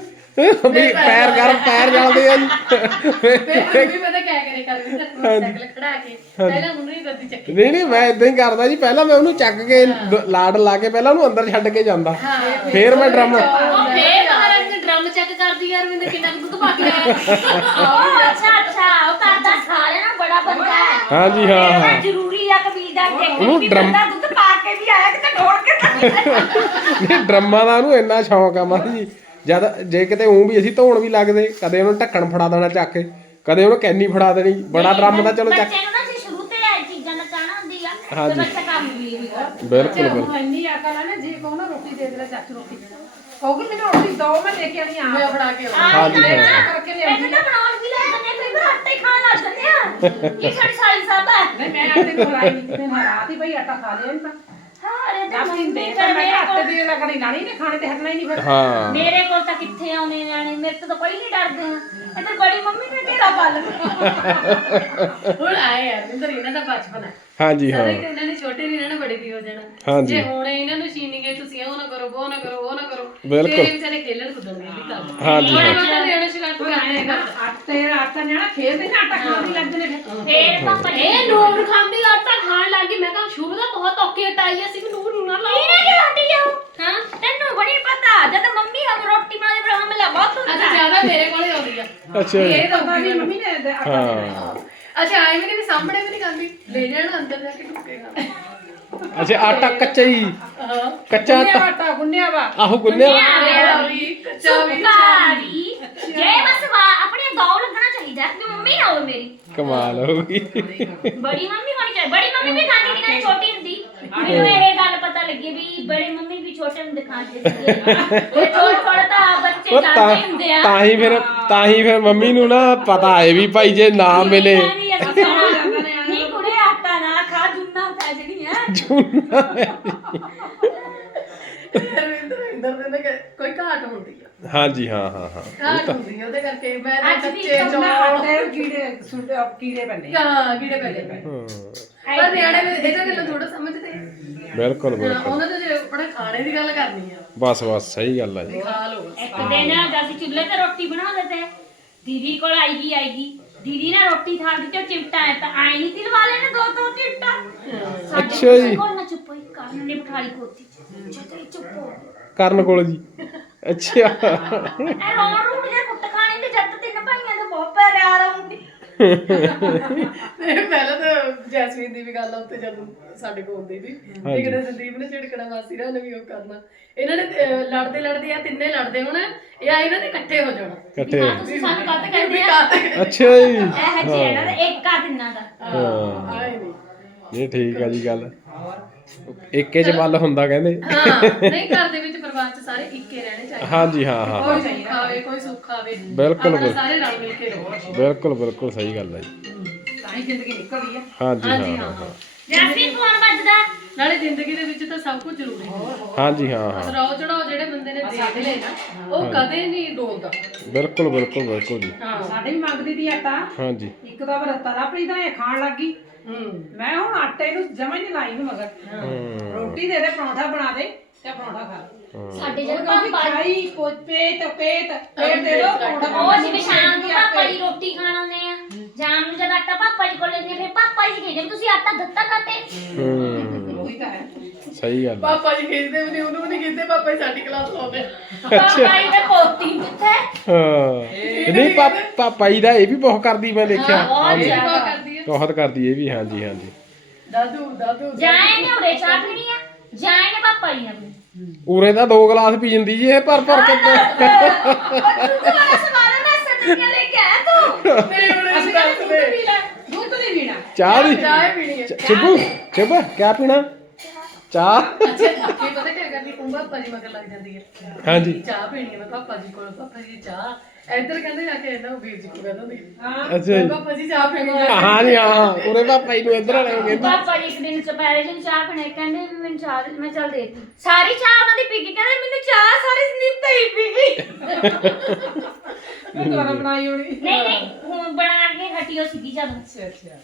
[SPEAKER 1] ਵੀ ਪੈਰ ਗਰਮ ਪੈਰ ਜਲਦੇ ਆ ਜੀ।
[SPEAKER 3] ਫਿਰ ਵੀ ਪਤਾ ਕਿਆ ਕਰੇ ਕਰ ਵੀ ਸਾਈਕਲ ਖੜਾ ਕੇ ਪਹਿਲਾਂ ਉਹਨੂੰ ਹੀ ਦਾਦੀ ਚੱਕੀ।
[SPEAKER 1] ਨਹੀਂ ਨਹੀਂ ਮੈਂ ਇਦਾਂ ਹੀ ਕਰਦਾ ਜੀ ਪਹਿਲਾਂ ਮੈਂ ਉਹਨੂੰ ਚੱਕ ਕੇ ਦ- ਲਾਡ ਲਾ ਕੇ ਪਹਿਲਾਂ ਉਹਨੂੰ ਅੰਦਰ ਛੱਡ ਕੇ ਜਾਂਦਾ ਫਿਰ ਮੈਂ ਡਰਮ
[SPEAKER 5] ਉਹ ਫੇਰ ਬਾਹਰ ਅੰਦਰ ਡਰਮ ਚੈੱਕ ਕਰਦੀ ਯਾਰ ਰਵਿੰਦਰ ਕਿੰਨਾ ਕੁ ਦੁੱਧ ਪਾ ਕੇ ਆਇਆ।
[SPEAKER 2] ਉਹ ਅੱਛਾ ਅੱਛਾ ਉਹ ਕਰਦਾ ਸਾਰਿਆਂ ਨਾਲ ਬੜਾ ਬੰਦਾ ਹੈ।
[SPEAKER 1] ਹਾਂ ਜੀ ਹਾਂ
[SPEAKER 2] ਇਹ
[SPEAKER 1] ਹਾਂ
[SPEAKER 2] ਤਾਂ ਜ਼ਰੂਰੀ ਆ ਕਬੀਲਦਾਰ ਦੇਖਣੀ
[SPEAKER 1] ਉਹਨੂੰ
[SPEAKER 2] ਵੀ
[SPEAKER 1] ਡਰਮ-
[SPEAKER 2] ਬੰਦਾ ਦੁੱਧ ਪਾ ਕੇ ਵੀ ਆਇਆ ਕਿਤੇ ਢੋਲ ਕੇ ਤਾਂ
[SPEAKER 1] ਨਹੀਂ ਡਰਮਾਂ ਦਾ ਉਹਨੂੰ ਇੰਨਾ ਸ਼ੌਂਕ ਆ ਮਾਸੀ ਜੀ ਜਦ ਜੇ ਕਿਤੇ ਉਹ ਵੀ ਅਸੀਂ ਧੋਣ ਵੀ ਲੱਗਦੇ ਕਦੇ ਉਹਨੂੰ ਢੱਕਣ ਫੜਾ ਦੇਣਾ ਚੱਕ ਕੇ ਕਦੇ ਉਹਨੂੰ ਕੈਨੀ ਫੜਾ ਦੇਣੀ ਬੜਾ ਡਰਮ ਦਾ ਚਲੋ ਚੱਕ
[SPEAKER 2] ਬੱਚੇ ਨੂੰ ਨਾ ਜੇ ਸ਼ੁਰੂ ਤੇ ਇਹ ਚੀਜ਼ਾਂ ਨਾਲ ਚਾਹਣਾ ਹੁੰਦੀ ਆ
[SPEAKER 1] ਹਾਂਜੀ।
[SPEAKER 2] ਤੇ ਬੱਚਾ ਕੰਮ ਵੀ ਵੀ ਕਰਦਾ।
[SPEAKER 1] ਬਿਲਕੁਲ ਬਿਲਕੁਲ
[SPEAKER 4] ਹੁਣ ਇੰਨੀ ਅਕਲ ਆ ਨਾ ਜੇ ਕਹੋ ਨਾ ਰੋਟੀ ਦੇ ਦੇ ਚਾਚੂ ਰੋਟੀ ਕਹੋਗੀ ਮੈਨੂੰ ਰੋਟੀ ਦੋ ਮੈਂ ਲੈ ਕੇ ਆਣੀ ਆ
[SPEAKER 3] ਮੈਂ ਫੜਾ ਕੇ ਆਉਂਦੀ।
[SPEAKER 1] ਹਾਂਜੀ ਹਾਂ
[SPEAKER 4] ਕਰਕੇ
[SPEAKER 2] ਇਹ
[SPEAKER 4] ਲਿਆਉਂਦੀ
[SPEAKER 2] ਤਾਂ ਬਣਾਉਣ ਵੀ ਲੈ ਜਾਂਦੇ ਕਈ ਵਾਰ ਆਟਾ ਹੀ ਖਾਣ ਲੱਗ ਜਾਂਦੇ ਆ ਇਹ ਸਾਡੀ ਸਾਲੀ ਸਾਹਿਬ ਹੈ।
[SPEAKER 4] ਨਹੀਂ ਮੈਂ ਆਟੇ ਨੂੰ ਖਲਾਈ ਨਹੀਂ ਤੇ ਰਾਤ ਹੀ ਬਈ ਆਟਾ ਖਾ ਲਿਆ ਨਹੀਂ ਤਾਂ
[SPEAKER 2] ਹਾਂ ਅਰੇ ਤੇ
[SPEAKER 4] ਆਪਣੀ
[SPEAKER 2] ਮੰਮੀ
[SPEAKER 4] ਦੇ
[SPEAKER 2] ਫਿਰ
[SPEAKER 4] ਮੈਂ
[SPEAKER 2] ਮੇਰੇ
[SPEAKER 4] ਆਟੇ
[SPEAKER 2] ਕੋਲ
[SPEAKER 4] ਦੀ ਲੱਗਣੀ ਲਾਣੀ ਨੇ ਖਾਣੇ ਤੇ ਹਟਣਾ ਹੀ ਨਹੀਂ ਫਿਰ।
[SPEAKER 1] ਹਾਂ
[SPEAKER 2] ਮੇਰੇ ਕੋਲ ਤਾਂ ਕਿੱਥੇ ਆਉਣੇ ਨਿਆਣੇ ਮੇਰੇ ਤੋਂ ਤਾਂ ਕੋਈ ਨਹੀਂ ਡਰਦੇ ਆ ਇੱਧਰ ਬੜੀ ਮੰਮੀ ਨੇ ਘੇਰਾ ਪਾ ਲਿਆ।
[SPEAKER 3] ਹੁਣ ਆਏ ਆ ਰਵਿੰਦਰ ਇਹਨਾਂ ਦਾ ਬਚਪਨ ਹੈ।
[SPEAKER 1] ਹਾਂਜੀ ਹਾਂ
[SPEAKER 3] ਸਾਰੇ ਕਿ ਇਹਨਾਂ ਨੇ ਛੋਟੇ ਨਹੀਂ ਰਹਿਣਾ ਬੜੇ ਵੀ ਹੋ ਜਾਣਾ।
[SPEAKER 1] ਹਾਂਜੀ।
[SPEAKER 3] ਜੇ ਹੁਣ ਇਹਨਾਂ ਨੂੰ ਛੀਨੀ ਗਏ ਤੁਸੀਂ ਉਹ ਨਾ ਕਰੋ ਉਹ ਨਾ ਕਰੋ ਉਹ ਨਾ ਕਰੋ
[SPEAKER 1] ਬਿਲਕੁਲ।
[SPEAKER 3] ਤੇ ਵਿਚਾਰੇ ਖੇਲਣ ਕੁੱਦਣ ਦੇ ਵੀ ਕੰਮ।
[SPEAKER 1] ਹਾਂਜੀ ਹਾਂ
[SPEAKER 3] ਉਹਨਾਂ ਨੇ ਸ਼ਿਕਾਇਤ
[SPEAKER 4] ਕੋਈ ਆਏ ਨਾ ਆਟੇ ਆਟਾ ਨਿਆਣਾ ਖੇਲਦੇ ਨਾ ਆਟਾ ਖਾਣ ਨਹੀਂ ਲੱਗਦੇ ਨੇ ਫਿਰ।
[SPEAKER 2] ਫੇਰ ਪਾਪਾ ਜੀ
[SPEAKER 5] ਇਹ ਨੂਰ ਖਾਂਦੀ ਆਟਾ ਖਾਣ ਲੱਗ ਗਈ। ਮੈਂ ਕਿਹਾ ਸ਼ੁਭ ਦਾ ਬਹੁਤ ਔਖੀ ਹਟਾਈ ਅਸੀਂ ਵੀ ਨੂਰ ਨੂੰ ਨਾ ਲਾਓ।
[SPEAKER 2] ਇਹਨੇ ਕੀ ਹੱਟੀ ਜਾਓ ਹਾਂ ਤੈਨੂੰ ਬੜੀ ਪਤਾ ਜਦ ਮੰਮੀ ਹਮ ਰੋਟੀ ਬਣਾਉਂਦੇ ਪਰ ਹਮਲਾ ਬਹੁਤ ਹੁੰਦਾ
[SPEAKER 3] ਅੱਛਾ
[SPEAKER 2] ਹੈ।
[SPEAKER 3] ਜ਼ਿਆਦਾ ਮੇਰੇ ਕੋਲੇ ਆਉਂਦੀ ਆ।
[SPEAKER 1] ਅੱਛਾ ਜੀ
[SPEAKER 4] ਇਹ ਤਾਂ ਉਹਦਾ ਵੀ ਮੰਮੀ ਨੇ ਦੇ- ਆਟਾ ਦੇਣਾ
[SPEAKER 1] ਹਾਂ
[SPEAKER 3] ਅੱਛਾ ਆਏ ਵੀ ਨਹੀਂ ਸਾਹਮਣੇ ਵੀ ਨਹੀਂ ਖਾਂਦੀ ਲੈ ਜਾਣ ਅੰਦਰ ਜਾ ਕੇ ਟੁੱਕੇ ਖਾਂਦੀ।
[SPEAKER 1] ਅੱਛਾ ਆਟਾ ਕੱਚਾ ਹੀ
[SPEAKER 3] ਹਾਂ
[SPEAKER 1] ਕੱਚਾ
[SPEAKER 4] ਗੁੰਨਿਆ
[SPEAKER 1] ਆਟਾ
[SPEAKER 4] ਵਾ ਆਟਾ ਗੁੰਨਿਆ ਵਾ
[SPEAKER 1] ਆਹੋ ਗੁੰਨਿਆ
[SPEAKER 3] ਮੇਰਾ ਵੀ
[SPEAKER 2] ਸੁਕਾਰੀ ਜੇ ਬਸ ਵਾ- ਆਪਣੇ ਗਾਉ ਲੱਗਣਾ ਚਾਹੀਦਾ ਕਿ ਮੰਮੀ ਨਾ ਹੋਵੇ ਮੇਰੀ
[SPEAKER 1] ਕਮਾਲ ਹੋ ਗਈ
[SPEAKER 2] ਬੜੀ ਮੰਮੀ ਹੋਣੀ ਚਾਹੀਦੀ ਬੜੀ ਮੰਮੀ ਵੀ ਖਾਂਦੀ ਨਹੀਂ ਨਾ ਛੋਟੀ ਹੁੰਦੀ ਮੈਨੂੰ ਇਹ ਗੱਲ ਪਤਾ ਲੱਗੀ ਵੀ ਬੜੇ ਮੰਮੀ ਵੀ ਛੋਟੇ ਹੁੰਦੇ ਖਾਂਦੇ ਸੀ ਇਹ ਥੋੜਾ ਥੋੜਾ ਤਾਂ ਬੱਚੇ
[SPEAKER 1] ਉਹ
[SPEAKER 2] ਜਾਣਦੇ
[SPEAKER 1] ਤਾਂ
[SPEAKER 2] ਹੁੰਦੇ ਆ
[SPEAKER 1] ਤਾਂ ਹੀ ਫਿਰ ਤਾਂ ਹੀ ਫਿਰ ਮੰਮੀ ਨੂੰ ਨਾ ਪਤਾ ਹੈ ਵੀ ਭਾਈ ਜੇ ਨਾ ਮਿਲੇ
[SPEAKER 2] ਨਹੀਂ ਅਸੀਂ ਖਾਣਾ- ਨਹੀਂ ਕੁੜੇ ਆਟਾ ਨਾ ਖਾ ਜੁੰਨਾ ਪੈ ਜਣੀ ਆ
[SPEAKER 3] ਰਵਿੰਦਰ ਦੇ ਨਾ ਕਿ- ਕੋਈ ਘਾਟ ਹੁੰਦੀ ਆ
[SPEAKER 1] ਹਾਂਜੀ ਹਾਂ ਹਾਂ ਹਾਂ
[SPEAKER 3] ਘਾਟ ਹੁੰਦੀ ਆ ਉਹਦੇ ਕਰਕੇ ਮੈਂ ਤਾਂ
[SPEAKER 2] ਅੱਜ ਵੀ
[SPEAKER 3] ਕੱਚੇ
[SPEAKER 2] ਤਾਂ
[SPEAKER 3] ਚੌਲ
[SPEAKER 4] ਆਟੇ ਨੂੰ ਕੀੜੇ ਸੁੱਟ ਕੀੜੇ ਪੈਂਦੇ ਆ।
[SPEAKER 3] ਹਾਂ ਕੀੜੇ ਪੈ ਜਾਂਦੇ
[SPEAKER 1] ਹਾਂ,
[SPEAKER 3] ਪਰ ਨਿਆਣੇ ਵੀ ਇਹਦਾ ਗੱਲ ਥੋੜਾ ਸਮਝਦੇ ਆ।
[SPEAKER 1] ਬਿਲਕੁਲ
[SPEAKER 3] ਹਾਂ,
[SPEAKER 1] ਬਿਲਕੁਲ
[SPEAKER 3] ਉਹਨਾਂ ਦੇ ਜੇ ਆਪਣੇ ਖਾਣੇ ਦੀ ਗੱਲ ਕਰਨੀ ਆ
[SPEAKER 1] ਬਸ ਬਸ ਸਹੀ ਗੱਲ ਹੈ ਜੀ
[SPEAKER 3] ਵੀ ਖਾ ਲਓ
[SPEAKER 2] ਇੱਕ ਦਿਨ ਅਸੀਂ ਚੁੱਲ੍ਹੇ ਤੇ ਰੋਟੀ ਬਣਾਉਂਦੇ ਤੇ ਦੀਦੀ ਕੋਲ ਆਈਗੀ ਆਈਗੀ ਦੀਦੀ ਨੇ ਰੋਟੀ ਖਾ ਕੇ ਤੇ ਚਿਮਟਾ ਆਇਆ ਤਾਂ ਆਈ ਨਹੀਂ ਦਿਲ ਵਾਲੇ ਨੇ ਦੋ ਦੋ ਚਿਮਟਾ
[SPEAKER 1] ਅੱਛਾ ਜੀ।
[SPEAKER 2] ਕੋਲ ਨਾ ਚੁੱਪ ਹੋਈ ਕਰਨ ਨੇ ਬਿਠਾਈ ਕੋਤੀ ਜਦੋਂ ਇਹ ਚੁੱਪ ਹੋ
[SPEAKER 1] ਕਰਨ ਕੋਲ ਜੀ ਅੱਛਾ
[SPEAKER 2] ਐ ਰੋ ਰੋ ਜੇ ਕੁੱਟ ਖਾਣੀ ਤੇ ਜੱਟ ਤਿੰਨ ਭਾਈਆਂ ਦੇ ਬਹੁਤ ਪਿਆਰ ਆਉਂਦੀ
[SPEAKER 3] ਪਹਿਲਾਂ ਤਾਂ ਜੈਸਮੀਨ ਦੀ ਵੀ ਗੱਲ ਆ ਉੱਤੇ ਜਦੋਂ ਸਾਡੇ ਕੋਲ ਹੁੰਦੀ ਸੀ ਤੇ ਕਿਤੇ ਸੰਦੀਪ ਨੇ ਝਿੜਕਣਾ ਮਾਸੀ ਰਾਂ ਨੇ ਵੀ ਉਹ ਕਰਨਾ ਇਹਨਾਂ ਨੇ ਅਹ, ਲੜਦੇ ਲੜਦੇ ਆ ਤਿੰਨੇ ਲੜਦੇ ਹੋਣਾ ਇਹ ਆ ਇਹਨਾਂ ਨੇ ਇਕੱਠੇ ਹੋ ਜਾਣਾ
[SPEAKER 1] ਇਕੱਠੇ
[SPEAKER 2] ਹਾਂ ਤੁਸੀਂ ਸਾਨੂੰ ਕੱਟ
[SPEAKER 3] ਵੀ
[SPEAKER 2] ਕਰਦੇ ਆ
[SPEAKER 3] ਕਾਤੇ
[SPEAKER 1] ਅੱਛਾ ਜੀ
[SPEAKER 2] ਇਹ ਹਜੇ ਇਹਨਾਂ ਦਾ ਇੱਕ ਆ ਤਿੰਨਾਂ ਦਾ
[SPEAKER 1] ਹਾਂ
[SPEAKER 3] ਆਏ ਨਹੀਂ
[SPEAKER 1] ਇਹ ਠੀਕ ਆ ਜੀ ਗੱਲ ਇੱਕੇ ਚ ਮੱਲ ਹੁੰਦਾ ਕਹਿੰਦੇ
[SPEAKER 3] ਹਾਂ ਨਹੀਂ ਘਰ ਦੇ ਵਿੱਚ ਪਰਿਵਾਰ ਚ ਸਾਰੇ ਇੱਕੇ ਰਹਿਣੇ ਚਾਹੀਦੇ
[SPEAKER 1] ਹਾਂਜੀ ਹਾਂ ਹਾਂ
[SPEAKER 3] ਕੋਈ ਸੁੱਖ ਆਵੇ ਕੋਈ ਸੁੱਖ ਆਵੇ
[SPEAKER 1] ਬਿਲਕੁਲ
[SPEAKER 3] ਆਪਣਾ
[SPEAKER 1] ਬਿਲਕੁਲ
[SPEAKER 3] ਸਾਰੇ ਰਲ ਮਿਲ ਕੇ ਰਹੋ
[SPEAKER 1] ਬਿਲਕੁਲ ਬਿਲਕੁਲ ਸਹੀ ਗੱਲ ਹੈ ਜੀ
[SPEAKER 4] ਤਾਂ ਹੀ ਜ਼ਿੰਦਗੀ ਨਿਕਲਦੀ ਆ।
[SPEAKER 1] ਹਾਂਜੀ ਹਾਂ
[SPEAKER 3] ਹਾਂਜੀ
[SPEAKER 1] ਹਾਂ
[SPEAKER 3] ਹਾਂ
[SPEAKER 1] ਹਾਂ।
[SPEAKER 2] ਜੈਸਮੀਨ ਫੋਨ ਵੱਜਦਾ
[SPEAKER 3] ਨਾਲੇ ਜ਼ਿੰਦਗੀ ਦੇ ਵਿੱਚ ਤਾਂ ਸਭ ਕੁਝ ਜ਼ਰੂਰੀ ਹੈ
[SPEAKER 1] ਹਾਂਜੀ ਹਾਂ ਹਾਂ
[SPEAKER 3] ਰੌ ਚੜਾਓ ਜਿਹੜੇ ਬੰਦੇ ਨੇ ਦੇਖ ਲਏ ਨਾ ਉਹ ਕਦੇ ਨਹੀਂ ਡੋਲਦਾ
[SPEAKER 1] ਬਿਲਕੁਲ ਬਿਲਕੁਲ ਬਿਲਕੁਲ ਜੀ
[SPEAKER 3] ਹਾਂ
[SPEAKER 4] ਸਾਡੇ ਵੀ ਮੰਗਦੀ ਦੀ ਆਟਾ
[SPEAKER 1] ਹਾਂਜੀ
[SPEAKER 4] ਇੱਕ ਦਾ ਵਾਰ ਤਰਾਪੜੀ ਦਾ ਇਹ ਖਾਣ ਲੱਗੀ
[SPEAKER 3] ਹੂੰ
[SPEAKER 4] ਮੈਂ ਹੁਣ ਆਟੇ ਨੂੰ ਜਮਾ ਹੀ ਨਹੀਂ ਲਾਈ ਨੂੰ ਮਗਰ
[SPEAKER 1] ਹੂੰ
[SPEAKER 4] ਰੋਟੀ ਦੇ ਦੇ ਪਰੌਂਠਾ ਬਣਾ ਦੇ ਤੇ ਪਰੌਂਠਾ ਖਾ ਲੈ।
[SPEAKER 2] ਸਾਡੇ
[SPEAKER 4] ਉਹ
[SPEAKER 2] ਜਦ
[SPEAKER 4] ਕਹਿੰਦੀ
[SPEAKER 2] ਪਾਪਾ
[SPEAKER 4] ਖਾਈ ਪੋ- ਪੇਟ ਪੇਟ ਪੇਟ ਦੇ ਦੋ ਪਰੌਂਠਾ
[SPEAKER 2] ਉਹ ਜਿਵੇਂ ਸ਼ਾਮ ਨੂੰ ਪਾਪਾ ਜੀ ਰੋਟੀ ਖਾਣ ਆਉਂਦੇ ਆ ਸ਼ਾਮ ਨੂੰ ਜਦ ਆਟਾ ਪਾਪਾ ਜੀ ਕੋਲ ਲੈਂਦੇ ਆ, ਫਿਰ ਪਾਪਾ ਜੀ ਕਹਿੰਦੇ ਤੁਸੀਂ ਆਟਾ ਦਿੱਤਾ ਕਾਤੇ
[SPEAKER 1] ਹੂੰ
[SPEAKER 4] ਉਹੀ ਤਾਂ ਹੈ।
[SPEAKER 1] ਸਹੀ ਗੱਲ ਹੈ।
[SPEAKER 3] ਪਾਪਾ ਜੀ ਖਿੱਚਦੇ ਵੀ ਨਹੀਂ ਉਹਨੂੰ ਨਹੀਂ ਖਿੱਚਦੇ ਪਾਪਾ ਜੀ ਸਾਡੀ ਕਲਾਸ ਲਾਉਂਦੇ
[SPEAKER 2] ਪਾਪਾ ਜੀ ਦੇ ਪੋਤੀ ਕਿੱਥੇ
[SPEAKER 1] ਹਾਂ ਨਹੀਂ ਪਾ- ਪਾਪਾ ਜੀ ਦਾ ਇਹ ਵੀ ਬਹੁਤ ਕਰਦੀ ਮੈਂ ਦੇਖਿਆ
[SPEAKER 2] ਬਹੁਤ
[SPEAKER 1] ਹਾਂਜੀ
[SPEAKER 2] ਜ਼ਿਆਦਾ
[SPEAKER 3] ਕਰਦੀ ਹੈ
[SPEAKER 1] ਬਹੁਤ ਕਰਦੀ ਇਹ ਵੀ ਹਾਂਜੀ ਹਾਂਜੀ
[SPEAKER 3] ਦਾਦੂ ਦਾਦੂ
[SPEAKER 2] ਜਾਏ ਨੇ ਉਰੇ ਚਾਹ ਪੀਣੀ ਆ ਜਾਏ ਨੇ ਪਾਪਾ ਜੀ ਨੇ
[SPEAKER 1] ਉਰੇ ਤਾਂ ਦੋ ਗਲਾਸ ਪੀ ਜਾਂਦੀ ਜੀ ਇਹ ਭਰ ਭਰ ਕੇ
[SPEAKER 2] ਤੂੰ ਦੁਬਾਰਾ ਸਵਾਲ ਮੈਂ ਸੱਟ ਕੇ ਲੈ ਕੇ ਆਇਆ ਤੂੰ
[SPEAKER 3] ਮੇਰੇ ਉਹਨੇ
[SPEAKER 4] ਅਸੀਂ
[SPEAKER 3] ਦੱਸ
[SPEAKER 4] ਕਹਿੰਦੇ
[SPEAKER 3] ਦੇ
[SPEAKER 4] ਦੁੱਧ ਪੀ ਲੈ ਦੁੱਧ ਨਹੀਂ ਪੀਣਾ
[SPEAKER 1] ਚਾਹ ਦੀ
[SPEAKER 3] ਚਾਹ ਪੀਣੀ ਹੈ
[SPEAKER 1] ਚਿੱਬੂ ਚਿੱਬੂ ਕਿਆ ਪੀਣਾ ਚਾਹ
[SPEAKER 3] ਅੱਛਾ ਕੀ ਪਤਾ ਕੀ ਕਰਦੀ ਉਹ ਪਾਪਾ ਜੀ ਮਗਰ ਲੱਗ ਜਾਂਦੀ ਹੈ
[SPEAKER 1] ਹਾਂਜੀ
[SPEAKER 3] ਚਾਹ ਪੀਣੀ ਹੈ ਮੈਂ ਪਾਪਾ ਜੀ ਕੋਲ ਪਾਪਾ ਜੀ ਚਾਹ ਇੱਧਰ ਕਹਿੰਦੇ ਜਾ ਕੇ ਇਹਨਾਂ ਨੂੰ ਵੀਰ ਜੀ ਕੋਲ ਕਹਿੰਦਾ ਹੁੰਦੀ
[SPEAKER 4] ਹਾਂ
[SPEAKER 1] ਅੱਛਾ ਜੀ
[SPEAKER 3] ਪਾਪਾ ਜੀ ਚਾਹ ਪੀਣੀ
[SPEAKER 1] ਹਾਂ ਜੀ ਹਾਂ ਹਾਂ ਉਰੇ ਪਾਪਾ ਜੀ ਨੂੰ ਇੱਧਰ ਵਾਲੇ ਕਹਿੰਦੀ
[SPEAKER 2] ਪਾਪਾ ਜੀ ਇੱਕ ਦਿਨ ਚਪੈਰੇ ਚ ਚਾਹ ਪੀਣੇ ਕਹਿੰਦੇ ਵੀ ਮੈਨੂੰ ਚਾਹ ਦੇ- ਮੈਂ ਚੱਲ ਦੇ ਸਾਰੀ ਚਾਹ ਉਹਨਾਂ ਦੀ ਪੀ ਗਈ ਕਹਿੰਦੇ ਮੈਨੂੰ ਚਾਹ ਸਾਰੀ ਸੰਦੀਪ ਤਾਂ ਹੀ ਪੀ ਗਈ
[SPEAKER 4] ਉਹ ਦੁਬਾਰਾ ਬਣਾਈ ਹੋਣੀ
[SPEAKER 2] ਨਹੀਂ ਨਹੀਂ ਹੁਣ ਬਣਾ ਕੇ ਹਟੀ ਉਹ ਸਿੱਧੀ ਜਦ
[SPEAKER 4] ਅੱਛਾ ਅੱਛਾ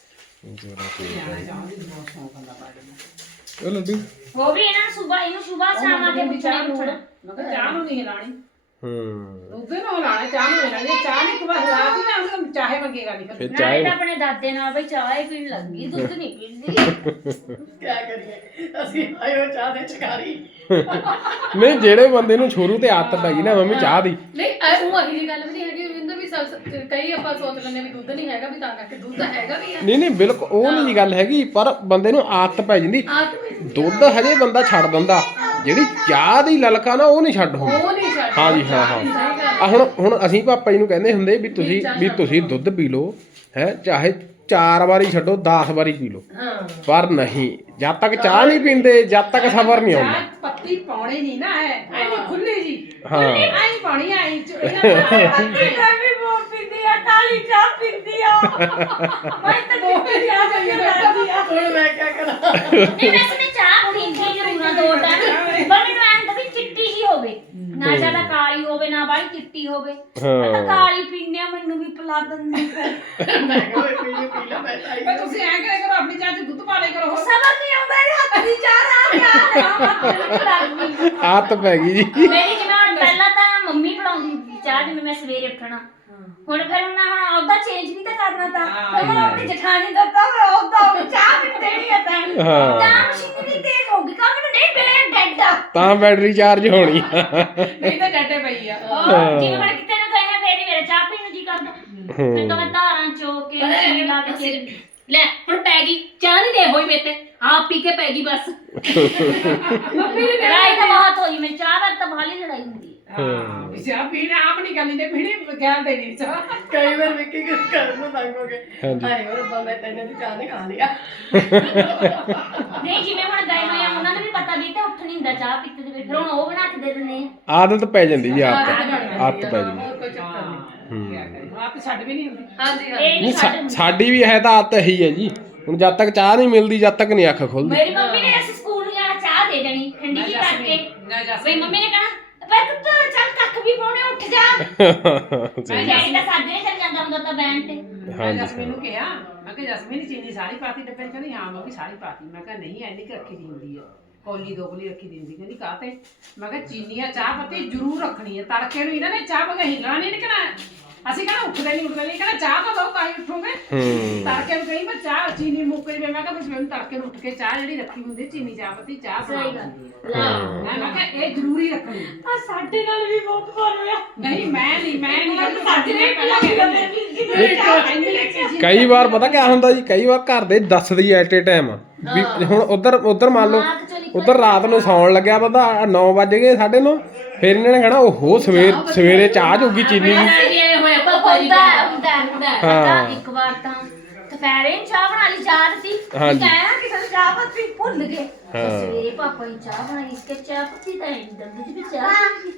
[SPEAKER 1] ਉਹ ਲੱਡੂ
[SPEAKER 2] ਉਹ ਵੀ ਇਹਨਾਂ ਨੂੰ ਸੁਬਾ ਇਹਨੂੰ ਸੁਬਾ ਸ਼ਾਮ ਆ ਕੇ
[SPEAKER 4] ਦੀ
[SPEAKER 2] ਪੁੱਛਣਾ
[SPEAKER 4] ਚਾਹ ਨੂੰ
[SPEAKER 2] ਪੁੱਛਣਾ
[SPEAKER 4] ਮੈਂ ਕਿਹਾ ਚਾਹ ਨੂੰ ਨਹੀਂ ਹਿਲਾਣੀ
[SPEAKER 1] ਹੂੰ
[SPEAKER 4] ਦੁੱਧ ਨੂੰ ਹਿਲਾਣਾ ਚਾਹ ਨੂੰ ਹਿਲਾਣੀ ਜੇ ਚਾਹ ਨਹੀਂ ਇੱਕ ਵਾਰ ਹਿਲਾਤੀ ਨਾ ਉਹਨੂੰ ਚਾਹੇ ਮੰਗੇਗਾ ਨਹੀਂ ਫਿਰ
[SPEAKER 1] ਫਿਰ
[SPEAKER 2] ਨਾਲੇ
[SPEAKER 1] ਚਾਹ
[SPEAKER 2] ਤਾਂ ਆਪਣੇ ਦਾਦੇ ਨਾਲ ਬਈ ਚਾਹ ਹੀ ਪੀਣ ਲੱਗੀ ਦੁੱਧ ਨਹੀਂ ਪੀਂਦੀ
[SPEAKER 3] ਕਿਆ ਕਰੀਏ ਅਸੀਂ ਆਇਓ ਚਾਹ ਦੇ ਚਕਾਰੀ
[SPEAKER 1] ਨਹੀਂ ਜਿਹੜੇ ਬੰਦੇ ਨੂੰ ਸ਼ੁਰੂ ਤੇ ਆਦਤ ਪੈ ਗਈ ਨਾ ਮੰਮੀ ਚਾਹ ਦੀ
[SPEAKER 3] ਨਹੀਂ ਐ ਉਹ ਅਹੀ ਜੀ ਗੱਲ ਵੀ ਨਹੀਂ ਹੈਗੀ ਵਿੰਦਰ ਵੀ ਸਭ ਕਈ ਆਪਾਂ ਸੋਚ ਲੈਂਦੇ ਵੀ ਦੁੱਧ ਨਹੀਂ ਹੈਗਾ ਵੀ ਤਾਂ ਕਰਕੇ ਦੁੱਧ ਹੈਗਾ ਵੀ ਆ
[SPEAKER 1] ਨਹੀਂ ਨਹੀਂ ਬਿਲਕੁਲ ਉਹ ਨਹੀਂ ਗੱਲ ਹੈਗੀ ਪਰ ਬੰਦੇ ਨੂੰ ਆਦਤ ਪੈ ਜਾਂਦੀ
[SPEAKER 3] ਆਤਮੇ
[SPEAKER 1] ਦੁੱਧ ਹਜੇ ਬੰਦਾ ਛੱਡ ਦਿੰਦਾ ਜਿਹੜੀ ਚਾਹ ਦੀ ਲਲਕਾ ਨਾ ਉਹ ਨਹੀਂ ਛੱਡ ਹੁੰਦੀ
[SPEAKER 3] ਉਹ ਨਹੀਂ ਛੱਡ
[SPEAKER 1] ਹਾਂਜੀ ਹਾਂ ਹਾਂ
[SPEAKER 3] ਸਹੀ ਗੱਲ
[SPEAKER 1] ਆ ਹੁਣ ਹੁਣ ਅਸੀਂ ਪਾਪਾ ਜੀ ਨੂੰ ਕਹਿੰਦੇ ਹੁੰਦੇ ਵੀ ਤੁਸੀਂ ਵੀ ਤੁਸੀਂ ਦੁੱਧ ਪੀ ਲਓ ਹੈ ਚਾਹੇ ਚਾਰ ਵਾਰੀ ਛੱਡੋ ਦਸ ਵਾਰੀ ਪੀ ਲਓ
[SPEAKER 3] ਹਾਂ
[SPEAKER 1] ਪਰ ਨਹੀਂ ਜਦ ਤੱਕ ਚਾਹ ਨਹੀਂ ਪੀਂਦੇ ਜਦ ਤੱਕ ਸਬਰ ਨਹੀਂ ਆਉਂਦਾ
[SPEAKER 4] ਚਾਹ ਪੱਤੀ ਪਾਉਣੀ ਨਹੀਂ ਨਾ ਹੈ ਐਨੀ ਖੁੱਲੀ ਜੀ
[SPEAKER 1] ਹਾਂ
[SPEAKER 4] ਆਈ ਪਾਣੀ ਆਈ
[SPEAKER 2] ਮੈਂ ਵੀ ਬਹੁਤ ਪੀਂਦੀ ਆ ਕਾਲੀ ਚਾਹ ਪੀਂਦੀ ਆ ਮੈਂ ਤਾਂ ਕਿੰਨੀ ਚਾਹ ਪੀਂਦੀ ਆ
[SPEAKER 3] ਹੁਣ ਮੈਂ ਕਿਆ ਕਰਾਂ
[SPEAKER 2] ਨਹੀਂ ਵੈਸੇ ਮੈਂ ਚਾਹ ਪੀਂਦੀ ਜ਼ਰੂਰ ਆ ਦੋ ਟਾਈਮ ਪਰ ਮੈਨੂੰ ਐਂ ਹੁੰਦਾ ਵੀ ਚਿੱਟੀ ਜੀ ਹੋਵੇ ਨਾ ਜ਼ਿਆਦਾ ਕਾਲੀ ਹੋਵੇ ਨਾ ਬਾਹਲੀ ਚਿੱਟੀ ਹੋਵੇ ਮੈਂ ਤਾਂ
[SPEAKER 1] ਹਾਂ
[SPEAKER 2] ਕਾਲੀ ਪੀਂਦੇ ਆ ਮੈਨੂੰ ਵੀ ਪਿਲਾ ਦਿੰਦੀ ਫਿਰ
[SPEAKER 3] ਮੈਂ ਕਿਹਾ ਵੀ ਪੀ ਲਿਓ, ਪੀ ਲਾ ਮੈਂ ਤਾਂ ਆਈ
[SPEAKER 4] ਤੁਸੀਂ ਐਂ ਕਰਿਆ ਕਰੋ ਆਪਣੀ ਚਾਹ ਚ ਦੁੱਧ ਪਾ ਲਿਆ ਕਰੋ
[SPEAKER 2] ਸਬਰ ਨਹੀਂ ਆਉਂਦਾ ਇਹ ਹੱਥ ਦੀ ਚਾਹ ਦਾ ਕਿਆ
[SPEAKER 1] ਆਦਤ ਪੈ ਗਈ ਜੀ
[SPEAKER 2] ਮੇਰੀ ਜਿਵੇਂ ਹੁਣ ਪਹਿਲਾਂ ਤਾਂ ਮੰਮੀ ਬਣਾਉਂਦੀ ਸੀ ਚਾਹ ਜਿਵੇਂ ਮੈਂ ਸਵੇਰੇ ਉੱਠਣਾ ਹੁਣ ਫਿਰ ਉਹਨਾਂ ਹੁਣ ਉਹਦਾ ਚੇਂਜ ਵੀ ਤਾਂ ਕਰਨਾ ਤਾਂ ਫਿਰ ਮੈਂ ਆਪਣੀ ਜਠਾਣੀ ਦਾ ਤਾਂ ਮੈਂ ਉਹਦਾ ਚਾਹ ਵੀ ਦੇਣੀ ਹੈ ਤਾਂ
[SPEAKER 1] ਹਾਂ।
[SPEAKER 2] ਤਾਂ ਮਸ਼ੀਨ ਵੀ ਤੇਜ਼ ਹੋ ਗਈ ਕਾ ਮੈਨੂੰ ਨਹੀਂ ਬੇ ਡੈਡ ਆ
[SPEAKER 1] ਤਾਂ ਬੈਟਰੀ ਚਾਰਜ ਹੋਣੀ
[SPEAKER 4] ਨਹੀਂ ਤਾਂ ਡੱਡੇ ਪਈ ਆ
[SPEAKER 2] ਉਹ ਜਿਵੇਂ ਹੁਣ ਕਿਤੇ ਨੂੰ ਗਏ ਹਾਂ ਫੇਰ ਹੀ ਮੇਰੇ ਚਾਹ ਪੀਣ ਨੂੰ ਜੀ ਕਰਦਾ ਫਿਰ ਤਾਂ ਮੈਂ ਧਾਰਾਂ ਚੋ ਕੇ ਮਸ਼ੀਨ ਲਾ ਕੇ ਫਿਰ
[SPEAKER 5] ਲੈ ਹੁਣ ਪੈ ਗਈ ਚਾਹ ਨਹੀਂ ਦੇ ਹੋਈ ਮੇਤੇ ਆਪ ਪੀ ਕੇ ਪੈ ਗਈ ਬਸ
[SPEAKER 2] ਲੜਾਈ ਤਾਂ ਬਹੁਤ ਹੋਈ ਮੈਂ ਚਾਹ ਵਰ ਤਾਂ ਬਾਹਲੀ ਲੜਾਈ ਹੁੰਦੀ ਹੈ
[SPEAKER 4] ਹਾਂ ਵੀ ਚਾਹ ਪੀਣੇ ਆਪ ਨਹੀਂ ਗੱਲ ਨੇ ਪੀਣੀ ਗੈਲ ਦੇਣੀ ਚਾਹ
[SPEAKER 3] ਕਈ ਵਾਰ ਵਿੱਕੀ ਕਿਸ ਕਰਨ ਨੂੰ ਤੰਗ ਹੋ ਗਏ
[SPEAKER 1] ਹਾਂਜੀ।
[SPEAKER 3] ਹਾਏ ਹੋਰ ਰੱਬਾ ਮੈਂ ਤਾਂ ਇਹਨਾਂ ਦੀ ਚਾਹ ਨੇ ਖਾ ਲਿਆ
[SPEAKER 2] ਨਹੀਂ ਜਿਵੇਂ ਹੁਣ ਗਏ ਹੋਏ ਆ ਉਹਨਾਂ ਨੂੰ ਵੀ ਪਤਾ ਵੀ ਤੇ ਉੱਠ ਨਹੀਂ ਹੁੰਦਾ ਚਾਹ ਪੀਤੇ ਦੇ ਵਿੱਚ, ਫਿਰ ਹੁਣ ਉਹ ਬਣਾ ਕੇ ਦੇ ਦਿੰਦੇ ਆ।
[SPEAKER 1] ਆਦਤ ਪੈ ਜਾਂਦੀ ਜੀ ਆਦਤ
[SPEAKER 3] ਆਦਤ ਬਣ ਜਾਂਦੀ
[SPEAKER 1] ਆਦਤ
[SPEAKER 3] ਆ,
[SPEAKER 1] ਪੈ ਜਾਂਦੀ।
[SPEAKER 3] ਹੋਰ ਕੋਈ ਚੱਕਰ ਨਹੀਂ।
[SPEAKER 4] ਆਪ ਛੱਡ ਵੀ ਨਹੀਂ ਹੁੰਦੀ।
[SPEAKER 3] ਹਾਂਜੀ
[SPEAKER 2] ਇਹ
[SPEAKER 3] ਹਾਂਜੀ
[SPEAKER 2] ਨਹੀਂ
[SPEAKER 1] ਨਹੀਂ
[SPEAKER 2] ਛੱਡ
[SPEAKER 1] ਸਾ- ਸਾਡੀ ਵੀ ਹੈ ਤਾਂ ਆਦਤ ਇਹੀ ਹੈ ਜੀ, ਹੁਣ ਜਦ ਤੱਕ ਚਾਹ ਨਹੀਂ ਮਿਲਦੀ ਜਦ ਤੱਕ ਨਹੀਂ ਅੱਖ ਖੁੱਲਦੀ।
[SPEAKER 2] ਮੇਰੀ ਮੰਮੀ ਨੇ ਅਸੀਂ ਸਕੂਲ ਨੂੰ ਜਾਣਾ ਚਾਹ ਦੇ ਦੇਣੀ ਠੰਡੀ ਜੀ ਕਰਕੇ।
[SPEAKER 4] ਨਾ ਜਾ
[SPEAKER 2] ਬਈ ਮੰਮੀ ਨੇ ਕਹਿਣਾ ਪਰ ਤੂੰ ਤਾਂ ਚੱਲ ਕੱਖ ਵੀ ਪਾਉਣੇ ਉੱਠ ਜਾ।
[SPEAKER 1] ਸਹੀ।
[SPEAKER 2] ਡੈਡੀ ਤਾਂ ਸਾਜਰੇ ਚੱਲ ਜਾਂਦਾ ਹੁੰਦਾ ਤਾਂ ਬੈਂਡ ਤੇ।
[SPEAKER 4] ਮੈਂ
[SPEAKER 1] ਹਾਂਜੀ,
[SPEAKER 4] ਜਸਮੀਨ ਨੂੰ ਕਿਹਾ ਮੈਂ ਕਿਹਾ ਜਸਮੀਨ ਚੀਨੀ ਸਾਰੀ ਪਾਤੀ ਡੱਬੇ ਚ, ਕਹਿੰਦੀ ਹਾਂ ਮੰਮੀ ਸਾਰੀ ਪਾਤੀ। ਮੈਂ ਕਿਹਾ ਨਹੀਂ ਐਨੀ ਕੁ ਰੱਖੀ ਦੀ ਹੁੰਦੀ ਹੈ, ਕੋਲੀ ਦੋ ਕੋਲੀ ਰੱਖੀ ਦੀ ਹੁੰਦੀ। ਕਹਿੰਦੀ ਕਾਹ ਤੇ? ਮੈਂ ਕਿਹਾ ਚੀਨੀ ਆ ਚਾਹ ਪੱਤੀ ਜ਼ਰੂਰ ਰੱਖਣੀ ਹੈ, ਤੜਕੇ ਨੂੰ ਇਹਨਾਂ ਨੇ ਚਾਹ ਬਗੈਰ ਹਿੱਲਣਾ ਨਹੀਂ ਨਿਕਣਾ। ਅਸੀਂ ਕਹਿੰਦਾ ਉੱਠਦੇ ਨਹੀਂ ਉੱਠਦੇ ਨਹੀਂ, ਕਹਿੰਦਾ ਚਾਹ ਤਾਂ ਦੋ ਤਾਂ ਹੀ ਉੱਠੋਗੇ।
[SPEAKER 1] ਹੂੰ
[SPEAKER 4] ਤੜਕੇ ਨੂੰ ਕਹੀ ਮੈਂ ਚਾਹ ਚੀਨੀ ਮੁੱਕ ਜਵੇ, ਮੈਂ ਕਿਹਾ ਬਸ ਮੈਨੂੰ ਤੜਕੇ ਨੂੰ ਉੱਠ ਕੇ ਚਾਹ ਜਿਹੜੀ ਰੱਖੀ ਹੁੰਦੀ ਚੀਨੀ ਚਾਹ ਪੱਤੀ ਚਾਹ
[SPEAKER 2] ਸਹੀ
[SPEAKER 4] ਬਣਾ
[SPEAKER 2] ਗੱਲ ਲਾ
[SPEAKER 4] ਮੈਂ ਮੈਂ ਕਿਹਾ ਇਹ ਜ਼ਰੂਰੀ ਰੱਖਣੀ।
[SPEAKER 2] ਆ ਸਾਡੇ ਨਾਲ ਵੀ ਬਹੁਤ ਵਾਰ ਹੋਇਆ।
[SPEAKER 4] ਨਹੀਂ ਮੈਂ ਨਹੀਂ ਮੈਂ ਨਹੀਂ
[SPEAKER 2] ਸਾਡੇ ਨੇ ਪਹਿਲਾਂ
[SPEAKER 1] ਕਈ ਵਾਰ ਪਤਾ ਕਿਆ ਹੁੰਦਾ ਜੀ, ਕਈ ਵਾਰ ਘਰ ਦੇ ਦੱਸਦੀ ਐਟ ਏ ਟਾਈਮ ਵੀ ਹੁਣ ਉਧਰ ਉਧਰ ਮੰਨ ਲਓ ਉਧਰ ਰਾਤ ਨੂੰ ਸੌਣ ਲੱਗਿਆ ਬੰਦਾ ਨੌ ਵੱਜ ਗਏ ਸਾਢੇ ਨੌ, ਫਿਰ ਇਹਨਾਂ ਨੇ ਕਹਿਣਾ ਓਹੋ ਸਵੇਰ ਸਵੇਰੇ ਚਾਹ ਜੋਗੀ ਚੀਨੀ ਦੀ।
[SPEAKER 2] ਇਹ ਹੋਇਆ ਪਾਪਾ ਜੀ ਦਾ ਹੁੰਦਾ ਹੁੰਦਾ ਪਤਾ ਇੱਕ ਵਾਰ ਤਾਂ ਦੁਪਹਿਰੇ ਨੂੰ ਚਾਹ ਬਣਾ ਲਈ ਚਾਹ ਸੀ
[SPEAKER 1] ਹਾਂਜੀ।
[SPEAKER 2] ਕਹਿਣਾ ਕਿਸੇ ਨੂੰ ਚਾਹ ਪੱਤੀ ਭੁੱਲ ਗਏ ਸਵੇਰੇ ਪਾਪਾ ਨੇ ਚਾਹ ਬਣਾਈ ਇਸਕੇ ਚਾਹ ਪੱਤੀ ਤਾਂ ਨਹੀਂ ਦੰਦ ਦੀ ਚਾਹ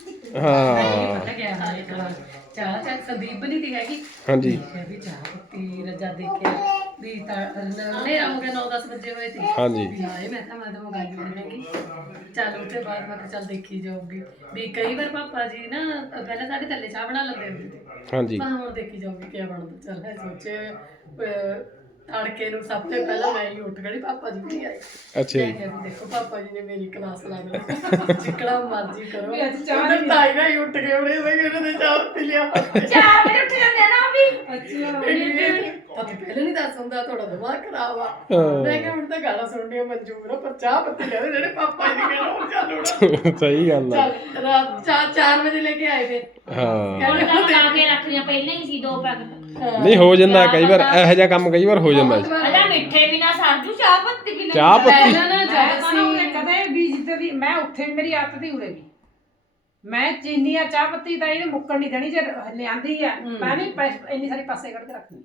[SPEAKER 1] ਹਾਂ
[SPEAKER 3] ਪਤਾ ਕਿਆ ਹਾਲ ਹੈ ਚਾਹ ਚਾਹ ਸੰਦੀਪ ਨਹੀਂ ਦੀ ਹੈਗੀ
[SPEAKER 1] ਹਾਂਜੀ
[SPEAKER 3] ਮੈਂ ਵੀ ਚਾਹ ਪੱਤੀ ਰੱਜਾ ਦੇਖਿਆ ਵੀ ਤਾਂ ਹਨੇਰਾ ਹੋ ਗਿਆ ਨੌ ਦਸ ਵਜੇ ਹੋਏ ਸੀ
[SPEAKER 1] ਹਾਂਜੀ
[SPEAKER 3] ਵੀ ਆਏ ਮੈਂ ਤਾਂ ਮੈਂ ਤਾਂ ਮੰਗਾਈ ਹੋਣੀ ਹੈਗੀ ਚੱਲ ਉੱਤੇ ਬਾਅਦ ਮੈਂ ਕਿਹਾ ਚੱਲ ਦੇਖੀ ਜਾਊਗੀ ਵੀ ਕਈ ਵਾਰ ਪਾਪਾ ਜੀ ਨਾ ਪਹਿਲਾਂ ਸਾਡੇ ਥੱਲੇ ਚਾਹ ਬਣਾ ਲੈਂਦੇ ਹੁੰਦੇ ਸੀ
[SPEAKER 1] ਹਾਂਜੀ
[SPEAKER 3] ਮੈਂ ਹੁਣ ਦੇਖੀ ਜਾਊਗੀ ਕੀ ਬਣਦਾ ਚੱਲ ਮੈਂ ਸੋਚੇ ਅਹ, ਤੜਕੇ ਨੂੰ ਸਭ ਤੋਂ ਪਹਿਲਾਂ ਮੈਂ ਹੀ ਉੱਠ ਗਈ ਪਾਪਾ ਜੀ ਵੀ ਆਏ
[SPEAKER 1] ਅੱਛਾ
[SPEAKER 3] ਮੈਂ
[SPEAKER 1] ਜੀ
[SPEAKER 3] ਕਿਹਾ ਵੀ ਦੇਖੋ ਪਾਪਾ ਜੀ ਨੇ ਮੇਰੀ ਕਲਾਸ ਲਾ ਦਿੱਤੀ ਜਿੱਕੜਾ ਮਰਜ਼ੀ ਕਰੋ
[SPEAKER 4] ਵੀ ਅੱਜ ਚਾਹ
[SPEAKER 3] ਉਧਰ ਤਾਈ ਨਾਲ ਹੀ ਉੱਠ ਗਏ ਉਹਨੇ ਮੈਂ ਇਹਨਾਂ ਦੇ ਚਾਹ ਪੀ ਲਿਆ
[SPEAKER 2] ਚਾਰ ਵਜੇ ਉੱਠ ਜਾਂਦੇ ਆ ਨਾ ਉਹ ਵੀ
[SPEAKER 4] ਅੱਛਾ
[SPEAKER 3] ਪਤਾ ਪਹਿਲਾਂ ਨਹੀਂ ਦੱਸ ਹੁੰਦਾ ਤੁਹਾਡਾ ਦਿਮਾਗ ਖਰਾਬ ਆ
[SPEAKER 1] ਹਾਂ।
[SPEAKER 3] ਮੈਂ ਕਿਹਾ ਹੁਣ ਤਾਂ ਗਾਲਾਂ ਸੁਣਨੀਆਂ ਮਨਜ਼ੂਰ ਆ ਪਰ ਚਾਹ ਪੱਤੀ ਲੈ ਜਿਹੜੇ ਪਾਪਾ ਜੀ ਨੇ ਕਹਿਣਾ ਹੁਣ ਚੱਲ ਉੜਾ
[SPEAKER 1] ਸਹੀ ਗੱਲ ਆ
[SPEAKER 3] ਚੱਲ ਰਾਤ ਚਾਰ ਚਾਰ ਵਜੇ ਲੈ ਕੇ ਆਏ ਫਿਰ
[SPEAKER 1] ਹਾਂ
[SPEAKER 2] ਹੁਣ ਤਾਂ ਲਾ ਕੇ ਰੱਖ ਲਿਆ ਪਹਿਲਾਂ ਹੀ ਸੀ ਦੋ ਪੈਕਟ
[SPEAKER 1] ਨਹੀਂ ਹੋ ਜਾਂਦਾ ਕਈ ਵਾਰ ਇਹੋ ਜਿਹਾ ਕੰਮ ਕਈ ਵਾਰ ਹੋ ਜਾਂਦਾ ਜੀ
[SPEAKER 2] ਅਜਾ ਮਿੱਠੇ ਬਿਨਾ ਸਾਜੂ ਚਾਹ ਪੱਤੀ ਵੀ
[SPEAKER 1] ਚਾਹ ਪੱਤੀ
[SPEAKER 3] ਪਹਿਲਾਂ ਨਾ
[SPEAKER 4] ਜਦ
[SPEAKER 3] ਜਦ
[SPEAKER 4] ਅਸੀਂ ਕਦੇ ਵੀ ਜਿੱਤੇ ਦੀ ਮੈਂ ਉੱਥੇ ਵੀ ਮੇਰੀ ਆਦਤ ਦੀ ਉਰੇ ਵੀ ਮੈਂ ਚੀਨੀ ਆ ਚਾਹ ਪੱਤੀ ਤਾਂ ਇਹਨੇ ਮੁੱਕਣ ਨਹੀਂ ਦੇਣੀ ਜੇ ਲਿਆਂਦੀ ਆ ਮੈਂ ਨਹੀਂ ਪੈਸ- ਇੰਨੀ ਸਾਰੀ ਪਾਸੇ ਕੱਢ ਕੇ ਰੱਖਣੀ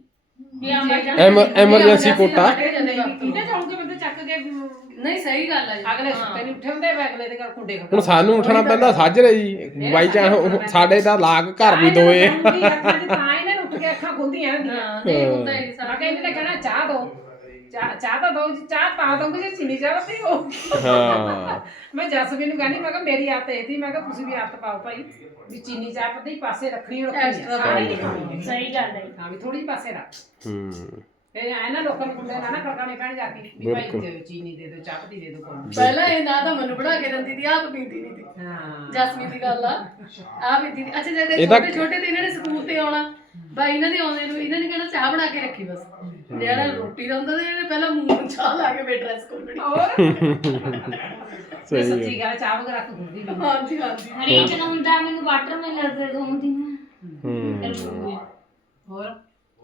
[SPEAKER 1] ਐਮਰਜੈਂਸੀ ਕੋਟਾ
[SPEAKER 4] ਕਿਹਦੇ ਜਾਉਂਗੇ ਬੰਦੇ ਚੱਕ ਕੇ
[SPEAKER 3] ਨਹੀਂ ਸਹੀ ਗੱਲ ਆ ਜੀ
[SPEAKER 4] ਅਗਲੇ ਸੁੱਤੇ ਨਹੀਂ ਉੱਠੇ ਹੁੰਦੇ ਮੈਂ ਅਗਲੇ ਦੇ ਘਰ ਕੁੰਡੇ
[SPEAKER 1] ਹੁਣ ਸਾਨੂੰ ਉੱਠਣਾ ਪੈਂਦਾ ਸਾਜਰੇ ਜੀ ਬਾਈ ਚਾਹ ਸਾਡੇ ਤਾਂ ਲਾਗ ਘਰ ਵੀ ਦੋਏ
[SPEAKER 4] ਤਾਂ ਇਹਨਾਂ ਨੂੰ ਉੱਠ ਕੇ ਅੱਖਾਂ ਖੁੱਲਦੀਆਂ ਰਹਿੰਦੀਆਂ
[SPEAKER 3] ਹਾਂ ਨਹੀਂ ਹੁੰਦਾ ਇਹ
[SPEAKER 4] ਮੈਂ
[SPEAKER 3] ਸਾਰਾ
[SPEAKER 4] ਕਹਿੰਦੀ ਨੇ ਕਹਿਣਾ ਚਾਹ ਦੋ ਚਾਹ ਚਾਹ ਤਾਂ ਦੋ ਚਾਹ ਤਾਂ ਦੋਗੇ ਜੇ ਚੀਨੀ ਚਾਹ ਪੱਤੀ ਹੋ
[SPEAKER 1] ਹਾਂ
[SPEAKER 4] ਮੈਂ ਜਸਮੀਨ ਨੂੰ ਕਹਿੰਦੀ ਮੈਂ ਕਿਹਾ ਮੇਰੀ ਆਦਤ ਇਹ ਸੀ ਮੈਂ ਕਿਹਾ ਤੁਸੀਂ ਵੀ ਆਦਤ ਪਾਓ ਭਾਈ ਵੀ ਚੀਨੀ ਚਾਹ ਪੱਤੀ ਪਾਸੇ ਰੱਖਣੀ ਓ ਰੱਖਣੀ ਆ, ਸਾਰੀ ਨਹੀਂ ਖਾਣੀ
[SPEAKER 2] ਸਹੀ ਗੱਲ ਹੈ
[SPEAKER 4] ਹਾਂ ਵੀ ਥੋੜੀ ਪਾਸੇ ਰੱਖ
[SPEAKER 1] ਹੂੰ
[SPEAKER 4] ਇਹ ਐ ਨਾ ਲੋਕਾਂ ਨੂੰ ਕੁੰਡੇ ਨਾ ਨਾ ਖੜਕਾਣੇ ਪੈਣ ਜਾ ਕੇ ਵੀ ਭਾਈ
[SPEAKER 1] ਬਿਲਕੁਲ।
[SPEAKER 4] ਦਿਓ ਚੀਨੀ ਦੇ ਦਿਓ ਚਾਹ ਪੱਤੀ ਦੇ ਦਿਓ ਕੋਲ
[SPEAKER 3] ਪਹਿਲਾਂ ਇਹ ਨਾ ਤਾਂ ਮੈਨੂੰ ਬਣਾ ਕੇ ਦਿੰਦੀ ਸੀ ਆਪ ਪੀਂਦੀ ਨਹੀਂ ਸੀ
[SPEAKER 4] ਹਾਂ
[SPEAKER 3] ਜਸਮੀਨ ਦੀ ਗੱਲ ਆ ਆ ਵੀ ਦੀਦੀ ਅੱਛਾ ਜਦ
[SPEAKER 1] ਇਹ ਤਾਂ-
[SPEAKER 3] ਛੋਟੇ ਛੋਟੇ ਤੇ ਇਹਨਾਂ ਨੇ ਸਕੂਲ ਤੇ ਆਉਣਾ ਬਾਈ ਇਹਨਾਂ ਦੇ ਆਉਂਦੇ ਨੂੰ ਇਹਨਾਂ ਨੇ ਕਹਿਣਾ ਚਾਹ ਬਣਾ ਕੇ ਰੱਖੀ ਬਸ ਜਿਹੜਾ ਰੋਟੀ ਦਾ ਹੁੰਦਾ ਤੇ ਇਹਨੇ ਪਹਿਲਾਂ ਮੂੰਹ ਨੂੰ ਚਾਹ ਲਾ ਕੇ ਬੈਠ ਡਰੈਸ ਖੋਲਣੀ
[SPEAKER 4] ਹੋਰ
[SPEAKER 1] ਸਹੀ ਹੈ
[SPEAKER 4] ਸੱਚੀ ਗੱਲ ਚਾਹ ਵਗੈਰਾ ਤੂੰ ਹੁੰਦੀ ਵੀ
[SPEAKER 3] ਹਾਂਜੀ ਹਾਂਜੀ
[SPEAKER 2] ਹਰੇਕ ਨੂੰ ਹੁੰਦਾ ਮੈਨੂੰ ਵਾਟਰ ਮੈਂ ਲੱਗਦੇ ਦੋਂਦੀ ਨਾ
[SPEAKER 1] ਹੂੰ
[SPEAKER 4] ਹੋਰ